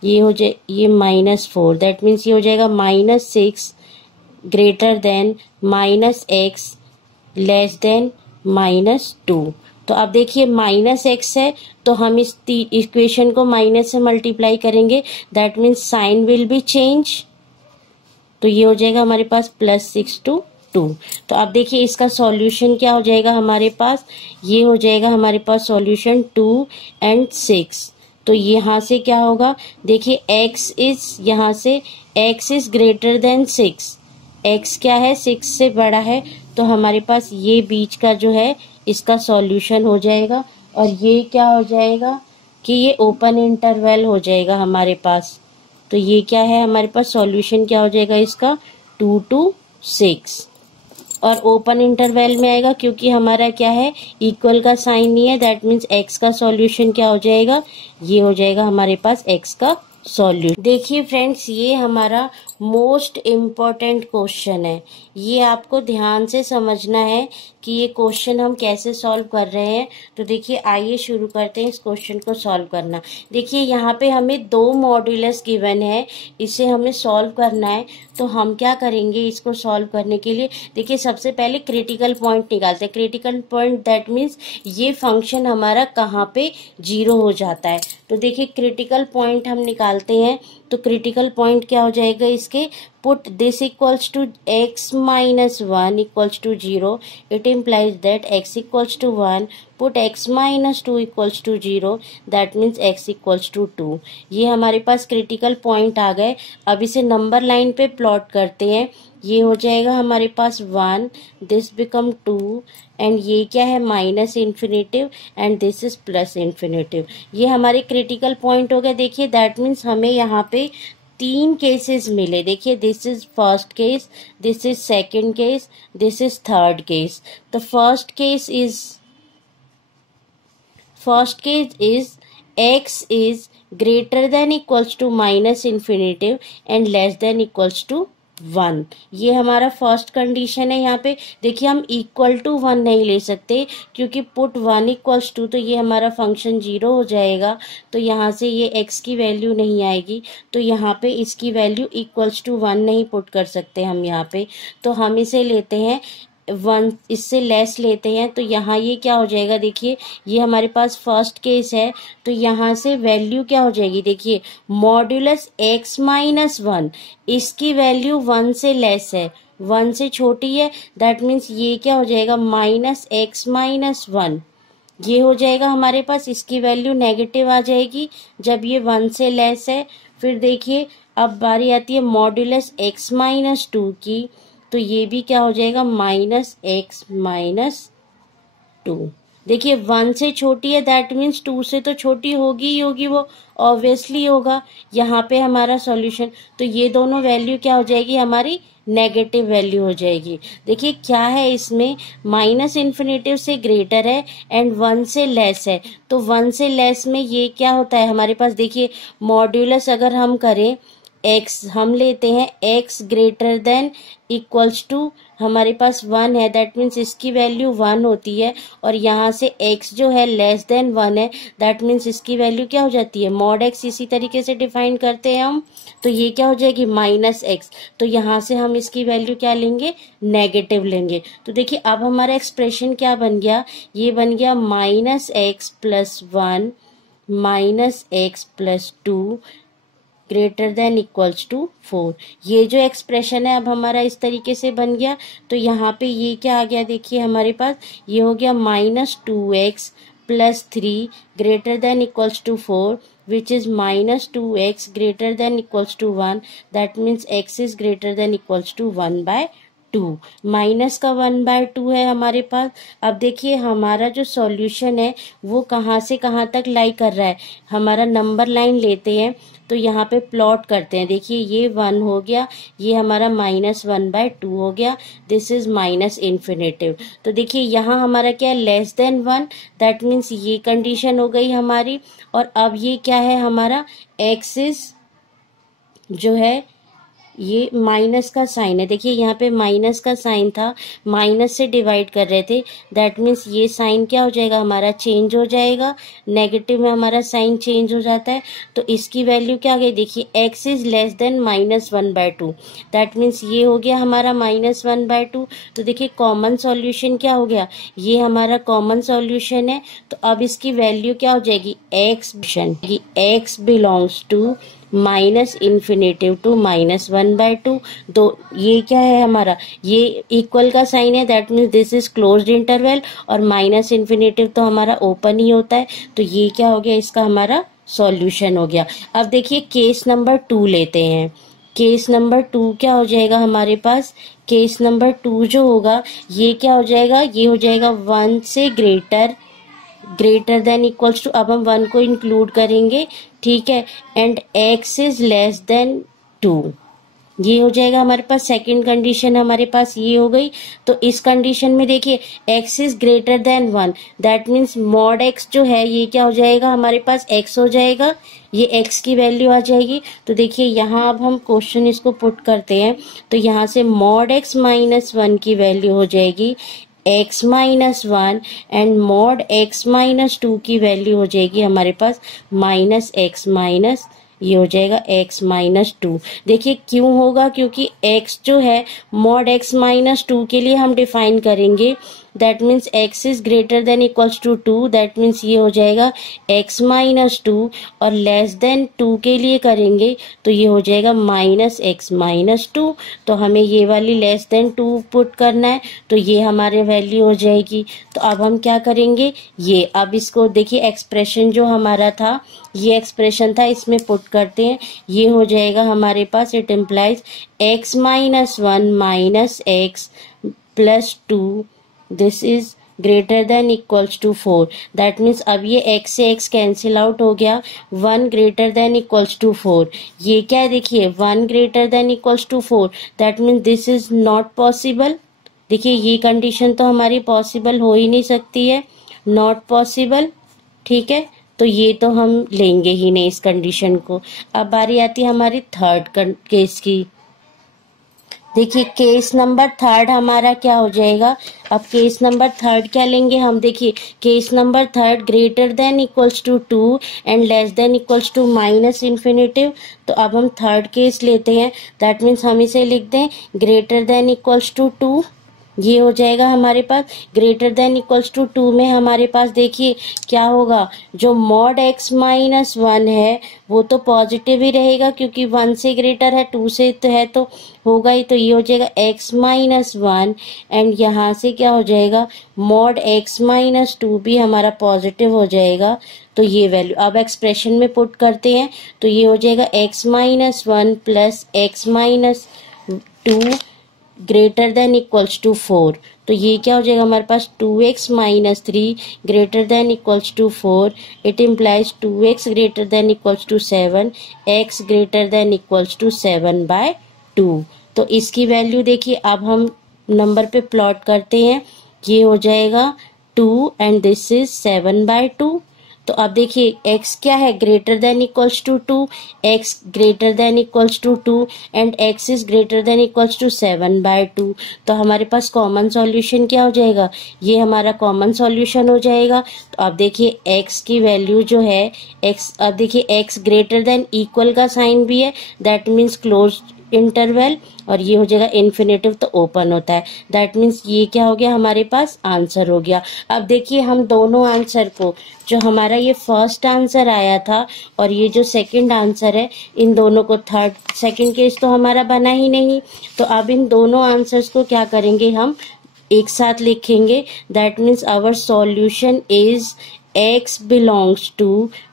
ये हो जाए ये -4, दैट मीन्स ये हो जाएगा -6 greater than -x less then -2। तो अब देखिए -x है तो हम इस इक्वेशन को माइनस से मल्टीप्लाई करेंगे, that means sign will be change. तो ये हो जाएगा हमारे पास +6 to 2। तो अब देखिए इसका सॉल्यूशन क्या हो जाएगा हमारे पास, ये हो जाएगा हमारे पास सॉल्यूशन 2 and 6। तो यहाँ से क्या होगा, देखिए x इज, यहाँ से x is greater then 6, x क्या है 6 से बड़ा है, तो हमारे पास ये बीच का जो है इसका सॉल्यूशन हो जाएगा। और ये क्या हो जाएगा कि ये ओपन इंटरवल हो जाएगा हमारे पास। तो ये क्या है हमारे पास सॉल्यूशन क्या हो जाएगा इसका, 2 to 6 और ओपन इंटरवल में आएगा क्योंकि हमारा क्या है, इक्वल का साइन नहीं है, दैट मीन्स x का सॉल्यूशन क्या हो जाएगा, ये हो जाएगा हमारे पास x का सॉल्यूशन। देखिए फ्रेंड्स ये हमारा मोस्ट इम्पॉर्टेंट क्वेश्चन है, ये आपको ध्यान से समझना है कि ये क्वेश्चन हम कैसे सॉल्व कर रहे हैं। तो देखिए आइए शुरू करते हैं इस क्वेश्चन को सॉल्व करना। देखिए यहाँ पे हमें 2 मॉड्यूलस गिवन है, इसे हमें सॉल्व करना है। तो हम क्या करेंगे इसको सॉल्व करने के लिए, देखिए सबसे पहले क्रिटिकल पॉइंट निकालते हैं। क्रिटिकल पॉइंट दैट मीन्स ये फंक्शन हमारा कहाँ पे 0 हो जाता है। तो देखिए क्रिटिकल पॉइंट हम निकालते हैं, तो क्रिटिकल पॉइंट क्या हो जाएगा इसके, put this equals to x - 1 equals to 0, it implies that x equals to 1, put x - 2 equals to 0, that means x equals to 2। ये हमारे पास क्रिटिकल पॉइंट आ गए। अब इसे नंबर लाइन पे प्लॉट करते हैं, ये हो जाएगा हमारे पास 1, दिस बिकम 2, एंड ये क्या है minus infinitive and this is plus infinitive. ये हमारे क्रिटिकल पॉइंट हो गए। देखिए दैट मीन्स हमें यहाँ पे 3 केसेस मिले। देखिए this is first case, this is second case, this is third case. तो first case is x is greater than equals to minus infinitive and less than equals to 1। ये हमारा first condition है। यहाँ पे देखिए हम इक्वल टू 1 नहीं ले सकते क्योंकि पुट 1 इक्वल्स टू तो ये हमारा फंक्शन 0 हो जाएगा, तो यहाँ से ये x की वैल्यू नहीं आएगी, तो यहाँ पे इसकी वैल्यू इक्वल्स टू 1 नहीं पुट कर सकते हम यहाँ पे। तो हम इसे लेते हैं 1, इससे लेस लेते हैं, तो यहाँ ये क्या हो जाएगा, देखिए ये हमारे पास फर्स्ट केस है, तो यहाँ से वैल्यू क्या हो जाएगी, देखिए मॉड्यूलस x माइनस 1, इसकी वैल्यू 1 से लेस है, 1 से छोटी है, दैट मीन्स ये क्या हो जाएगा माइनस x माइनस 1। ये हो जाएगा हमारे पास, इसकी वैल्यू नेगेटिव आ जाएगी जब ये 1 से लेस है। फिर देखिए अब बारी आती है मॉड्यूलस x माइनस 2 की, तो ये भी क्या हो जाएगा माइनस x माइनस 2। देखिए 1 से छोटी है, दैट मीन्स 2 से तो छोटी होगी ही होगी, वो ऑब्वियसली होगा यहाँ पे हमारा सॉल्यूशन। तो ये दोनों वैल्यू क्या हो जाएगी हमारी नेगेटिव वैल्यू हो जाएगी। देखिए क्या है इसमें, माइनस इन्फिनेटिव से ग्रेटर है एंड 1 से लेस है, तो 1 से लेस में ये क्या होता है हमारे पास, देखिए मॉड्यूलस अगर हम करें x, हम लेते हैं x greater than equals to हमारे पास 1 है, दैट मीन्स इसकी वैल्यू 1 होती है, और यहाँ से x जो है लेस देन 1 है, दैट मीन्स इसकी वैल्यू क्या हो जाती है मॉड x। इसी तरीके से डिफाइन करते हैं हम, तो ये क्या हो जाएगी माइनस x, तो यहाँ से हम इसकी वैल्यू क्या लेंगे नेगेटिव लेंगे। तो देखिए अब हमारा एक्सप्रेशन क्या बन गया, ये बन गया minus x plus 1 minus x plus 2 greater than equals to 4। ये जो एक्सप्रेशन है अब हमारा इस तरीके से बन गया। तो यहाँ पे ये क्या आ गया, देखिए हमारे पास ये हो गया minus 2x plus 3 greater than equals to 4, which is minus 2x greater than equals to 1, that means x is greater than equals to 1/2। Minus का 1/2 है हमारे पास। अब देखिए हमारा जो सॉल्यूशन है वो कहाँ से कहाँ तक लाई कर रहा है, हमारा नंबर लाइन लेते हैं, तो यहाँ पे प्लॉट करते हैं। देखिए ये 1 हो गया, ये हमारा माइनस 1/2 हो गया, दिस इज माइनस इन्फिनेटिव। तो देखिए यहाँ हमारा क्या है लेस देन 1, दैट मीन्स ये कंडीशन हो गई हमारी। और अब ये क्या है हमारा x इज जो है ये माइनस का साइन है, देखिए यहाँ पे माइनस का साइन था, माइनस से डिवाइड कर रहे थे, दैट मीन्स ये साइन क्या हो जाएगा हमारा चेंज हो जाएगा, नेगेटिव में हमारा साइन चेंज हो जाता है। तो इसकी वैल्यू क्या आ गई, देखिए x is less than minus 1/2, that means ये हो गया हमारा माइनस 1/2। तो देखिए कॉमन सॉल्यूशन क्या हो गया, ये हमारा कॉमन सॉल्यूशन है। तो अब इसकी वैल्यू क्या हो जाएगी x belongs to minus infinitive to minus 1/2। तो ये क्या है हमारा, ये इक्वल का साइन है, that means this is closed interval, और माइनस इन्फिनेटिव तो हमारा ओपन ही होता है। तो ये क्या हो गया, इसका हमारा सॉल्यूशन हो गया। अब देखिए केस नंबर 2 लेते हैं। केस नंबर 2 क्या हो जाएगा हमारे पास, केस नंबर 2 जो होगा ये क्या हो जाएगा, ये हो जाएगा 1 से ग्रेटर देन इक्वल्स टू, अब हम 1 को इंक्लूड करेंगे, ठीक है, and x is less then 2। ये हो जाएगा हमारे पास सेकंड कंडीशन हमारे पास ये हो गई। तो इस कंडीशन में देखिए x is greater than 1, that means mod x जो है ये क्या हो जाएगा हमारे पास x हो जाएगा, ये x की वैल्यू आ जाएगी। तो देखिए यहाँ अब हम क्वेश्चन इसको पुट करते हैं, तो यहाँ से मॉड x माइनस 1 की वैल्यू हो जाएगी x minus 1 and mod x minus 2 की वैल्यू हो जाएगी हमारे पास माइनस x माइनस, ये हो जाएगा x माइनस 2। देखिए क्यों होगा, क्योंकि x जो है मॉड x माइनस 2 के लिए हम डिफाइन करेंगे that means x is greater than equals to 2, that means ये हो जाएगा x माइनस 2, और लेस देन 2 के लिए करेंगे तो ये हो जाएगा माइनस x माइनस 2। तो हमें ये वाली लेस देन 2 पुट करना है, तो ये हमारे वैल्यू हो जाएगी। तो अब हम क्या करेंगे, ये अब इसको देखिए एक्सप्रेशन जो हमारा था, ये एक्सप्रेशन था, इसमें पुट करते हैं। ये हो जाएगा हमारे पास, it implies x minus 1 minus x plus 2, this is greater than equals to 4। That means अब ये x से x कैंसिल आउट हो गया, 1 ग्रेटर देन इक्वल्स टू 4। ये क्या है देखिए, 1 greater than equals to 4, that means this is not possible. देखिए ये कंडीशन तो हमारी पॉसिबल हो ही नहीं सकती है, नॉट पॉसिबल, ठीक है। तो ये तो हम लेंगे ही नहीं इस कंडीशन को। अब बारी आती है हमारी थर्ड केस की। देखिए केस नंबर थर्ड हमारा क्या हो जाएगा, अब केस नंबर थर्ड क्या लेंगे हम, देखिए case number third greater than equals to 2 and less than equals to minus infinitive. तो अब हम थर्ड केस लेते हैं, दैट मीन्स हम इसे लिख दें ग्रेटर देन इक्वल्स टू 2। ये हो जाएगा हमारे पास ग्रेटर देन इक्वल्स टू 2 में हमारे पास देखिए क्या होगा, जो मॉड x माइनस 1 है वो तो पॉजिटिव ही रहेगा क्योंकि 1 से ग्रेटर है, 2 से तो है तो होगा ही। तो ये हो जाएगा x माइनस 1 एंड यहाँ से क्या हो जाएगा, मॉड x माइनस 2 भी हमारा पॉजिटिव हो जाएगा। तो ये वैल्यू अब एक्सप्रेशन में पुट करते हैं, तो ये हो जाएगा x minus 1 plus x minus 2 greater than equals to 4। तो ये क्या हो जाएगा हमारे पास, 2x minus 3 greater than equals to 4, it implies 2x greater than equals to 7, x greater than equals to 7/2। तो इसकी वैल्यू देखिए अब हम नंबर पे प्लॉट करते हैं, ये हो जाएगा 2 एंड दिस इज 7/2। तो अब देखिए x क्या है, greater than equals to 2, x greater than equals to 2 and x is greater than equals to 7/2। तो हमारे पास कॉमन सॉल्यूशन क्या हो जाएगा, ये हमारा कॉमन सॉल्यूशन हो जाएगा। तो अब देखिए x की वैल्यू जो है x, अब देखिए x ग्रेटर देन इक्वल का साइन भी है, दैट मीन्स क्लोज इंटरवल, और ये हो जाएगा इन्फिनेटिव तो ओपन होता है, दैट मीन्स ये क्या हो गया हमारे पास आंसर हो गया। अब देखिए हम दोनों आंसर को, जो हमारा ये फर्स्ट आंसर आया था और ये जो सेकंड आंसर है, इन दोनों को थर्ड सेकंड केस तो हमारा बना ही नहीं, तो अब इन दोनों आंसर्स को क्या करेंगे, हम एक साथ लिखेंगे। That means our solution is x belongs to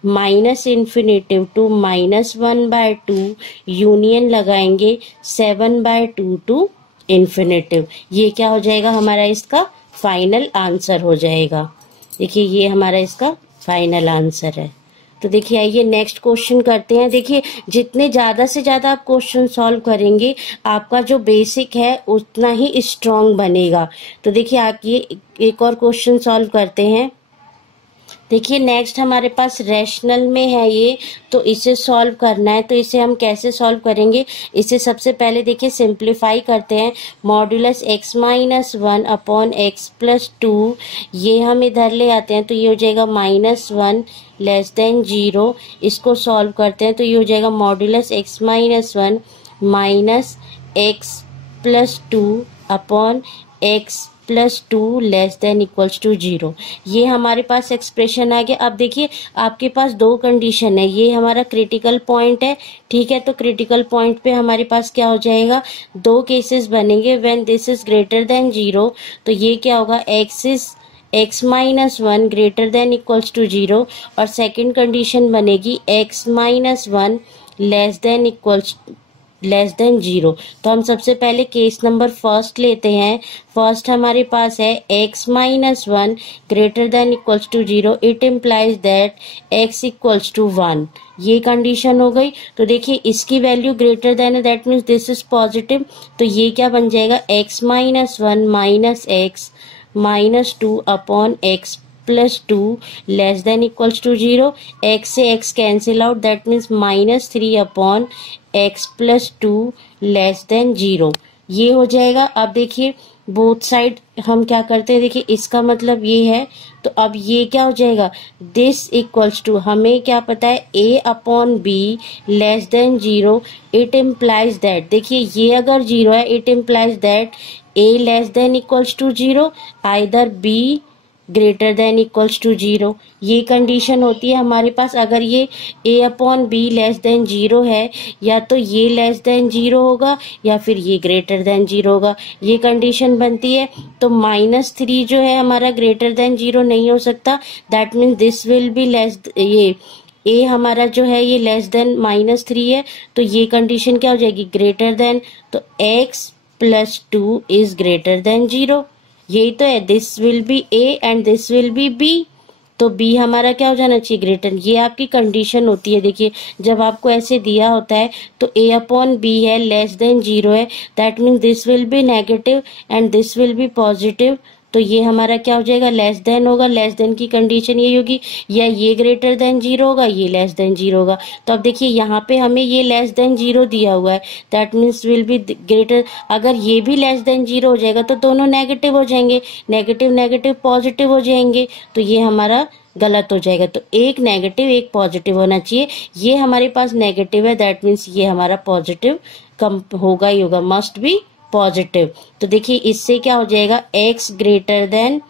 minus infinitive to -1/2 union लगाएंगे 7/2 टू इन्फिनेटिव। ये क्या हो जाएगा हमारा, इसका फाइनल आंसर हो जाएगा। देखिए ये हमारा इसका फाइनल आंसर है। तो देखिए आइए नेक्स्ट क्वेश्चन करते हैं। देखिए जितने ज़्यादा से ज़्यादा आप क्वेश्चन सॉल्व करेंगे, आपका जो बेसिक है उतना ही स्ट्रांग बनेगा। तो देखिए आप ये एक और क्वेश्चन सॉल्व करते हैं। देखिए नेक्स्ट हमारे पास रैशनल में है ये, तो इसे सॉल्व करना है। तो इसे हम कैसे सॉल्व करेंगे, इसे सबसे पहले देखिए सिंप्लीफाई करते हैं। Modulus x minus 1 upon x plus 2, ये हम इधर ले आते हैं तो ये हो जाएगा -1 लेस देन 0। इसको सॉल्व करते हैं तो ये हो जाएगा modulus x minus 1 minus x plus 2 upon x plus 2 less than equals to 0। ये हमारे पास एक्सप्रेशन आ गया। अब देखिए आपके पास दो कंडीशन है, ये हमारा क्रिटिकल पॉइंट है, ठीक है। तो क्रिटिकल पॉइंट पे हमारे पास क्या हो जाएगा, दो केसेस बनेंगे। When this is greater than 0, तो ये क्या होगा, x minus 1 greater than equals to 0, और सेकेंड कंडीशन बनेगी x माइनस 1 लेस देन 0। तो हम सबसे पहले केस नंबर फर्स्ट लेते हैं। फर्स्ट हमारे पास है x minus 1 greater than equals to 0, it implies that x equals to 1। ये कंडीशन हो गई। तो देखिए इसकी वैल्यू ग्रेटर देन है, that means this is positive. तो ये क्या बन जाएगा, x minus 1 minus x minus 2 upon x plus 2 less than equals to 0। x से x cancel out, that means -3 upon x plus 2 less than 0। ये हो जाएगा। अब देखिए बोथ साइड हम क्या करते हैं, देखिए इसका मतलब ये है, तो अब ये क्या हो जाएगा, दिस इक्वल्स टू, हमें क्या पता है a upon b less than 0, it implies that, देखिए ये अगर 0 है, it implies that a less than equals to 0, either b greater than equals to 0। ये कंडीशन होती है हमारे पास। अगर ये a upon be less than 0 है, या तो ये लेस देन 0 होगा या फिर ये ग्रेटर देन 0 होगा, ये कंडीशन बनती है। तो -3 जो है हमारा ग्रेटर देन 0 नहीं हो सकता, that means this will be less, ये a हमारा जो है ये लेस देन -3 है, तो ये कंडीशन क्या हो जाएगी, ग्रेटर देन। तो x plus 2 is greater than 0, यही तो है। This will be a and this will be b, तो b हमारा क्या हो जाना चाहिए, ग्रेटर। ये आपकी कंडीशन होती है। देखिए जब आपको ऐसे दिया होता है तो a अपॉन b है, लेस देन 0 है, that means this will be negative and this will be positive. तो ये हमारा क्या हो जाएगा, लेस देन होगा। लेस देन की कंडीशन ये होगी, या ये ग्रेटर देन 0 होगा, ये लेस देन 0 होगा। तो अब देखिए यहाँ पे हमें ये लेस देन 0 दिया हुआ है, that means will be greater. अगर ये भी लेस देन 0 हो जाएगा तो दोनों नेगेटिव हो जाएंगे, नेगेटिव नेगेटिव पॉजिटिव हो जाएंगे, तो ये हमारा गलत हो जाएगा। तो एक नेगेटिव एक पॉजिटिव होना चाहिए। ये हमारे पास नेगेटिव है, दैट मीन्स ये हमारा पॉजिटिव कम होगा ही होगा, मस्ट बी पॉजिटिव। तो देखिए इससे क्या हो जाएगा, x ग्रेटर देन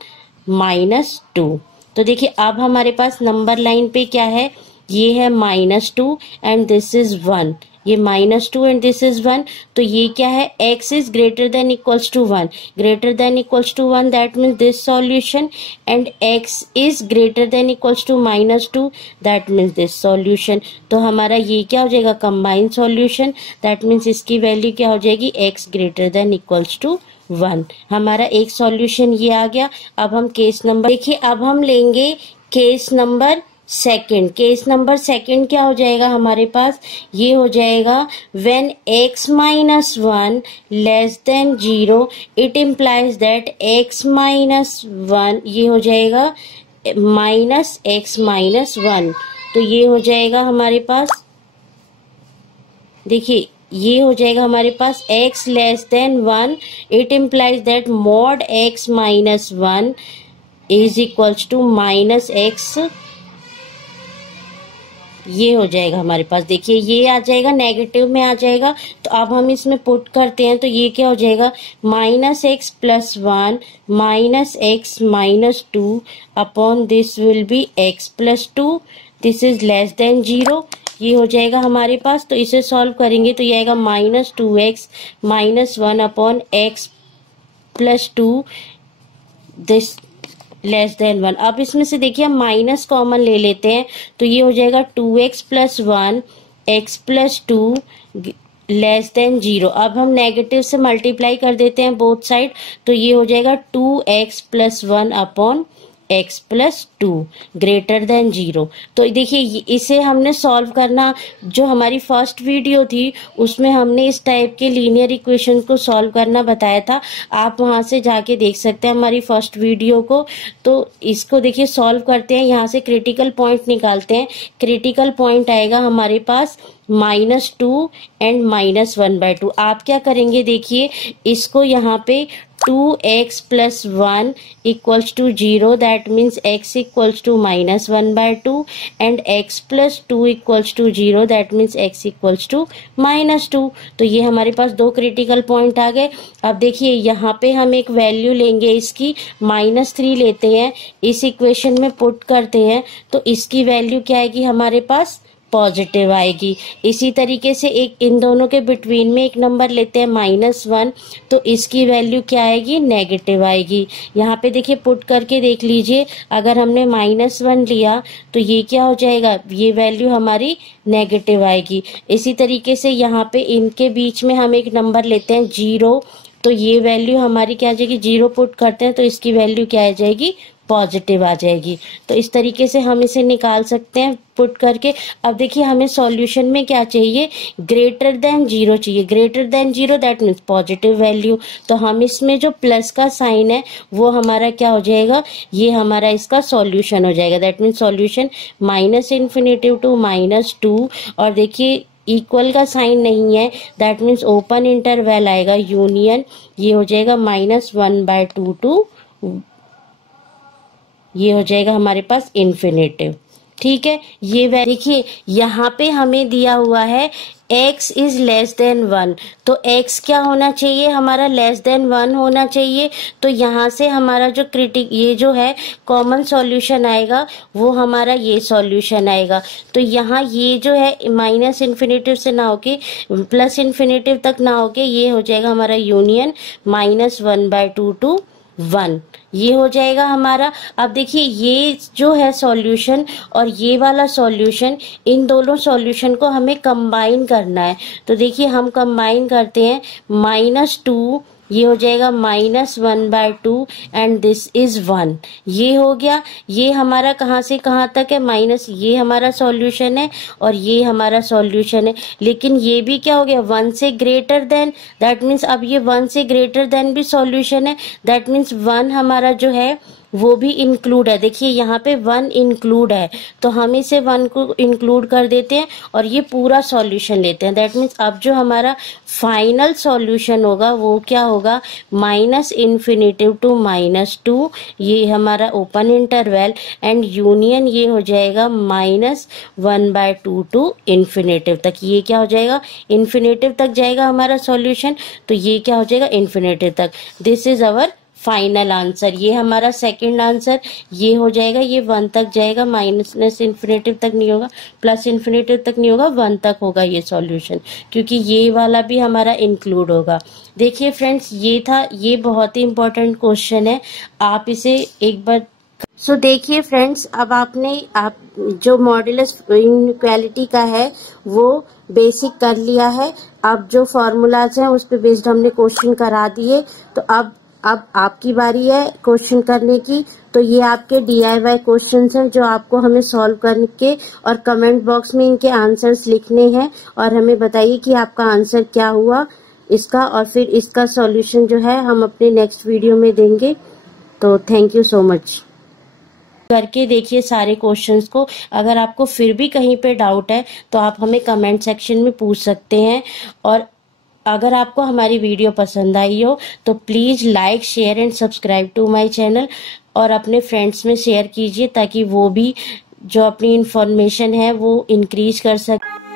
-2। तो देखिए अब हमारे पास नंबर लाइन पे क्या है, ये है -2 एंड दिस इज 1, ये -2 एंड दिस इज 1। तो ये क्या है, x is greater than equals to 1, greater than equals to 1, that means this solution, and x is greater than equals to -2, that means this solution. तो हमारा ये क्या हो जाएगा, कंबाइंड सॉल्यूशन, दैट मीन्स इसकी वैल्यू क्या हो जाएगी, x greater than equals to 1। हमारा एक सॉल्यूशन ये आ गया। अब हम केस नंबर देखिए, अब हम लेंगे case number second. Case number second क्या हो जाएगा हमारे पास, ये हो जाएगा when x minus 1 less than 0, it implies that x minus 1, ये हो जाएगा -x माइनस 1। तो ये हो जाएगा हमारे पास, देखिए ये हो जाएगा हमारे पास x less than 1, it implies that mod x minus 1 is equals to -x, ये हो जाएगा हमारे पास। देखिए ये आ जाएगा, नेगेटिव में आ जाएगा, तो अब हम इसमें पुट करते हैं तो ये क्या हो जाएगा, -x plus 1 -x minus 2 upon this will be x plus 2, this is less than 0, ये हो जाएगा हमारे पास। तो इसे सॉल्व करेंगे तो ये आएगा -2x minus 1 upon x plus 2, this less than 1। अब इसमें से देखिए हम माइनस कॉमन ले लेते हैं, तो ये हो जाएगा 2x plus 1 x plus 2 less than 0। अब हम नेगेटिव से मल्टीप्लाई कर देते हैं बोथ साइड, तो ये हो जाएगा 2x plus 1 upon x plus 2 greater than 0। तो देखिए इसे हमने सॉल्व करना, जो हमारी फर्स्ट वीडियो थी उसमें हमने इस टाइप के लीनियर इक्वेशन को सॉल्व करना बताया था, आप वहां से जाके देख सकते हैं हमारी फर्स्ट वीडियो को। तो इसको देखिए सॉल्व करते हैं, यहाँ से क्रिटिकल पॉइंट निकालते हैं। क्रिटिकल पॉइंट आएगा हमारे पास -2 एंड -1/2। आप क्या करेंगे, देखिए इसको यहाँ पे 2x plus 1 equals to 0, that means x equals to -1/2 and x plus 2 equals to 0, that means x equals to -2। तो ये हमारे पास दो क्रिटिकल पॉइंट आ गए। अब देखिए यहाँ पे हम एक वैल्यू लेंगे, इसकी -3 लेते हैं, इस इक्वेशन में पुट करते हैं, तो इसकी वैल्यू क्या आएगी हमारे पास, पॉजिटिव आएगी। इसी तरीके से एक इन दोनों के बिटवीन में एक नंबर लेते हैं -1, तो इसकी वैल्यू क्या आएगी, नेगेटिव आएगी। यहाँ पे देखिए पुट करके देख लीजिए, अगर हमने -1 लिया तो ये क्या हो जाएगा, ये वैल्यू हमारी नेगेटिव आएगी। इसी तरीके से यहाँ पे इनके बीच में हम एक नंबर लेते हैं 0, तो ये वैल्यू हमारी क्या आ जाएगी, 0 पुट करते हैं तो इसकी वैल्यू क्या आ जाएगी, पॉजिटिव आ जाएगी। तो इस तरीके से हम इसे निकाल सकते हैं पुट करके। अब देखिए हमें सॉल्यूशन में क्या चाहिए, ग्रेटर देन 0 चाहिए। Greater than 0 that means positive value. तो हम इसमें जो प्लस का साइन है वो हमारा क्या हो जाएगा, ये हमारा इसका सॉल्यूशन हो जाएगा, दैट मीन्स सॉल्यूशन -∞ टू -2। और देखिए इक्वल का साइन नहीं है, दैट मीन्स ओपन इंटरवल आएगा, यूनियन, ये हो जाएगा -1/2 टू, ये हो जाएगा हमारे पास इन्फिनेटिव। ठीक है। ये देखिए यहाँ पे हमें दिया हुआ है x इज लेस देन 1, तो x क्या होना चाहिए हमारा, लेस देन 1 होना चाहिए। तो यहाँ से हमारा जो ये जो है कॉमन सॉल्यूशन आएगा वो हमारा ये सॉल्यूशन आएगा। तो यहाँ ये जो है माइनस इन्फिनेटिव से ना होके प्लस इन्फिनेटिव तक ना होके ये हो जाएगा हमारा यूनियन -1/2 to 1, ये हो जाएगा हमारा। अब देखिए ये जो है सॉल्यूशन और ये वाला सॉल्यूशन, इन दोनों सॉल्यूशन को हमें कंबाइन करना है। तो देखिए हम कंबाइन करते हैं, -2 ये हो जाएगा -1/2 एंड दिस इज 1, ये हो गया। ये हमारा कहाँ से कहाँ तक है, माइनस, ये हमारा सॉल्यूशन है और ये हमारा सॉल्यूशन है। लेकिन ये भी क्या हो गया, 1 से ग्रेटर देन, दैट मीन्स अब ये 1 से ग्रेटर देन भी सॉल्यूशन है, दैट मीन्स 1 हमारा जो है वो भी इंक्लूड है। देखिए यहाँ पे 1 इंक्लूड है, तो हम इसे 1 को इंक्लूड कर देते हैं और ये पूरा सॉल्यूशन लेते हैं। दैट मीन्स अब जो हमारा फाइनल सॉल्यूशन होगा वो क्या होगा, -∞ to -2, ये हमारा ओपन इंटरवल एंड यूनियन ये हो जाएगा -1/2 to इन्फिनेटिव तक। ये क्या हो जाएगा, इन्फिनेटिव तक जाएगा हमारा सॉल्यूशन, तो ये क्या हो जाएगा, इन्फिनेटिव तक। This is our final answer. ये हमारा सेकंड आंसर ये हो जाएगा, ये 1 तक जाएगा, माइनस इन्फिनेटिव तक नहीं होगा, प्लस इन्फिनेटिव तक नहीं होगा, 1 तक होगा ये सॉल्यूशन, क्योंकि ये वाला भी हमारा इंक्लूड होगा। देखिए फ्रेंड्स ये था, ये बहुत ही इंपॉर्टेंट क्वेश्चन है, आप इसे एक बार देखिए फ्रेंड्स, अब आप जो मॉड्यूलस इनइक्वालिटी का है वो बेसिक कर लिया है। अब जो फॉर्मूलाज हैं उस पे बेस्ड हमने क्वेश्चन करा दिए, तो अब आपकी बारी है क्वेश्चन करने की। तो ये आपके DIY क्वेश्चंस हैं जो आपको हमें सॉल्व करके और कमेंट बॉक्स में इनके आंसर्स लिखने हैं और हमें बताइए कि आपका आंसर क्या हुआ इसका, और फिर इसका सॉल्यूशन जो है हम अपने नेक्स्ट वीडियो में देंगे। तो थैंक यू सो मच। करके देखिए सारे क्वेश्चंस को। अगर आपको फिर भी कहीं पे डाउट है तो आप हमें कमेंट सेक्शन में पूछ सकते हैं। और अगर आपको हमारी वीडियो पसंद आई हो तो please like, share and subscribe to my channel, और अपने फ्रेंड्स में शेयर कीजिए ताकि वो भी जो अपनी इंफॉर्मेशन है वो इंक्रीज कर सके।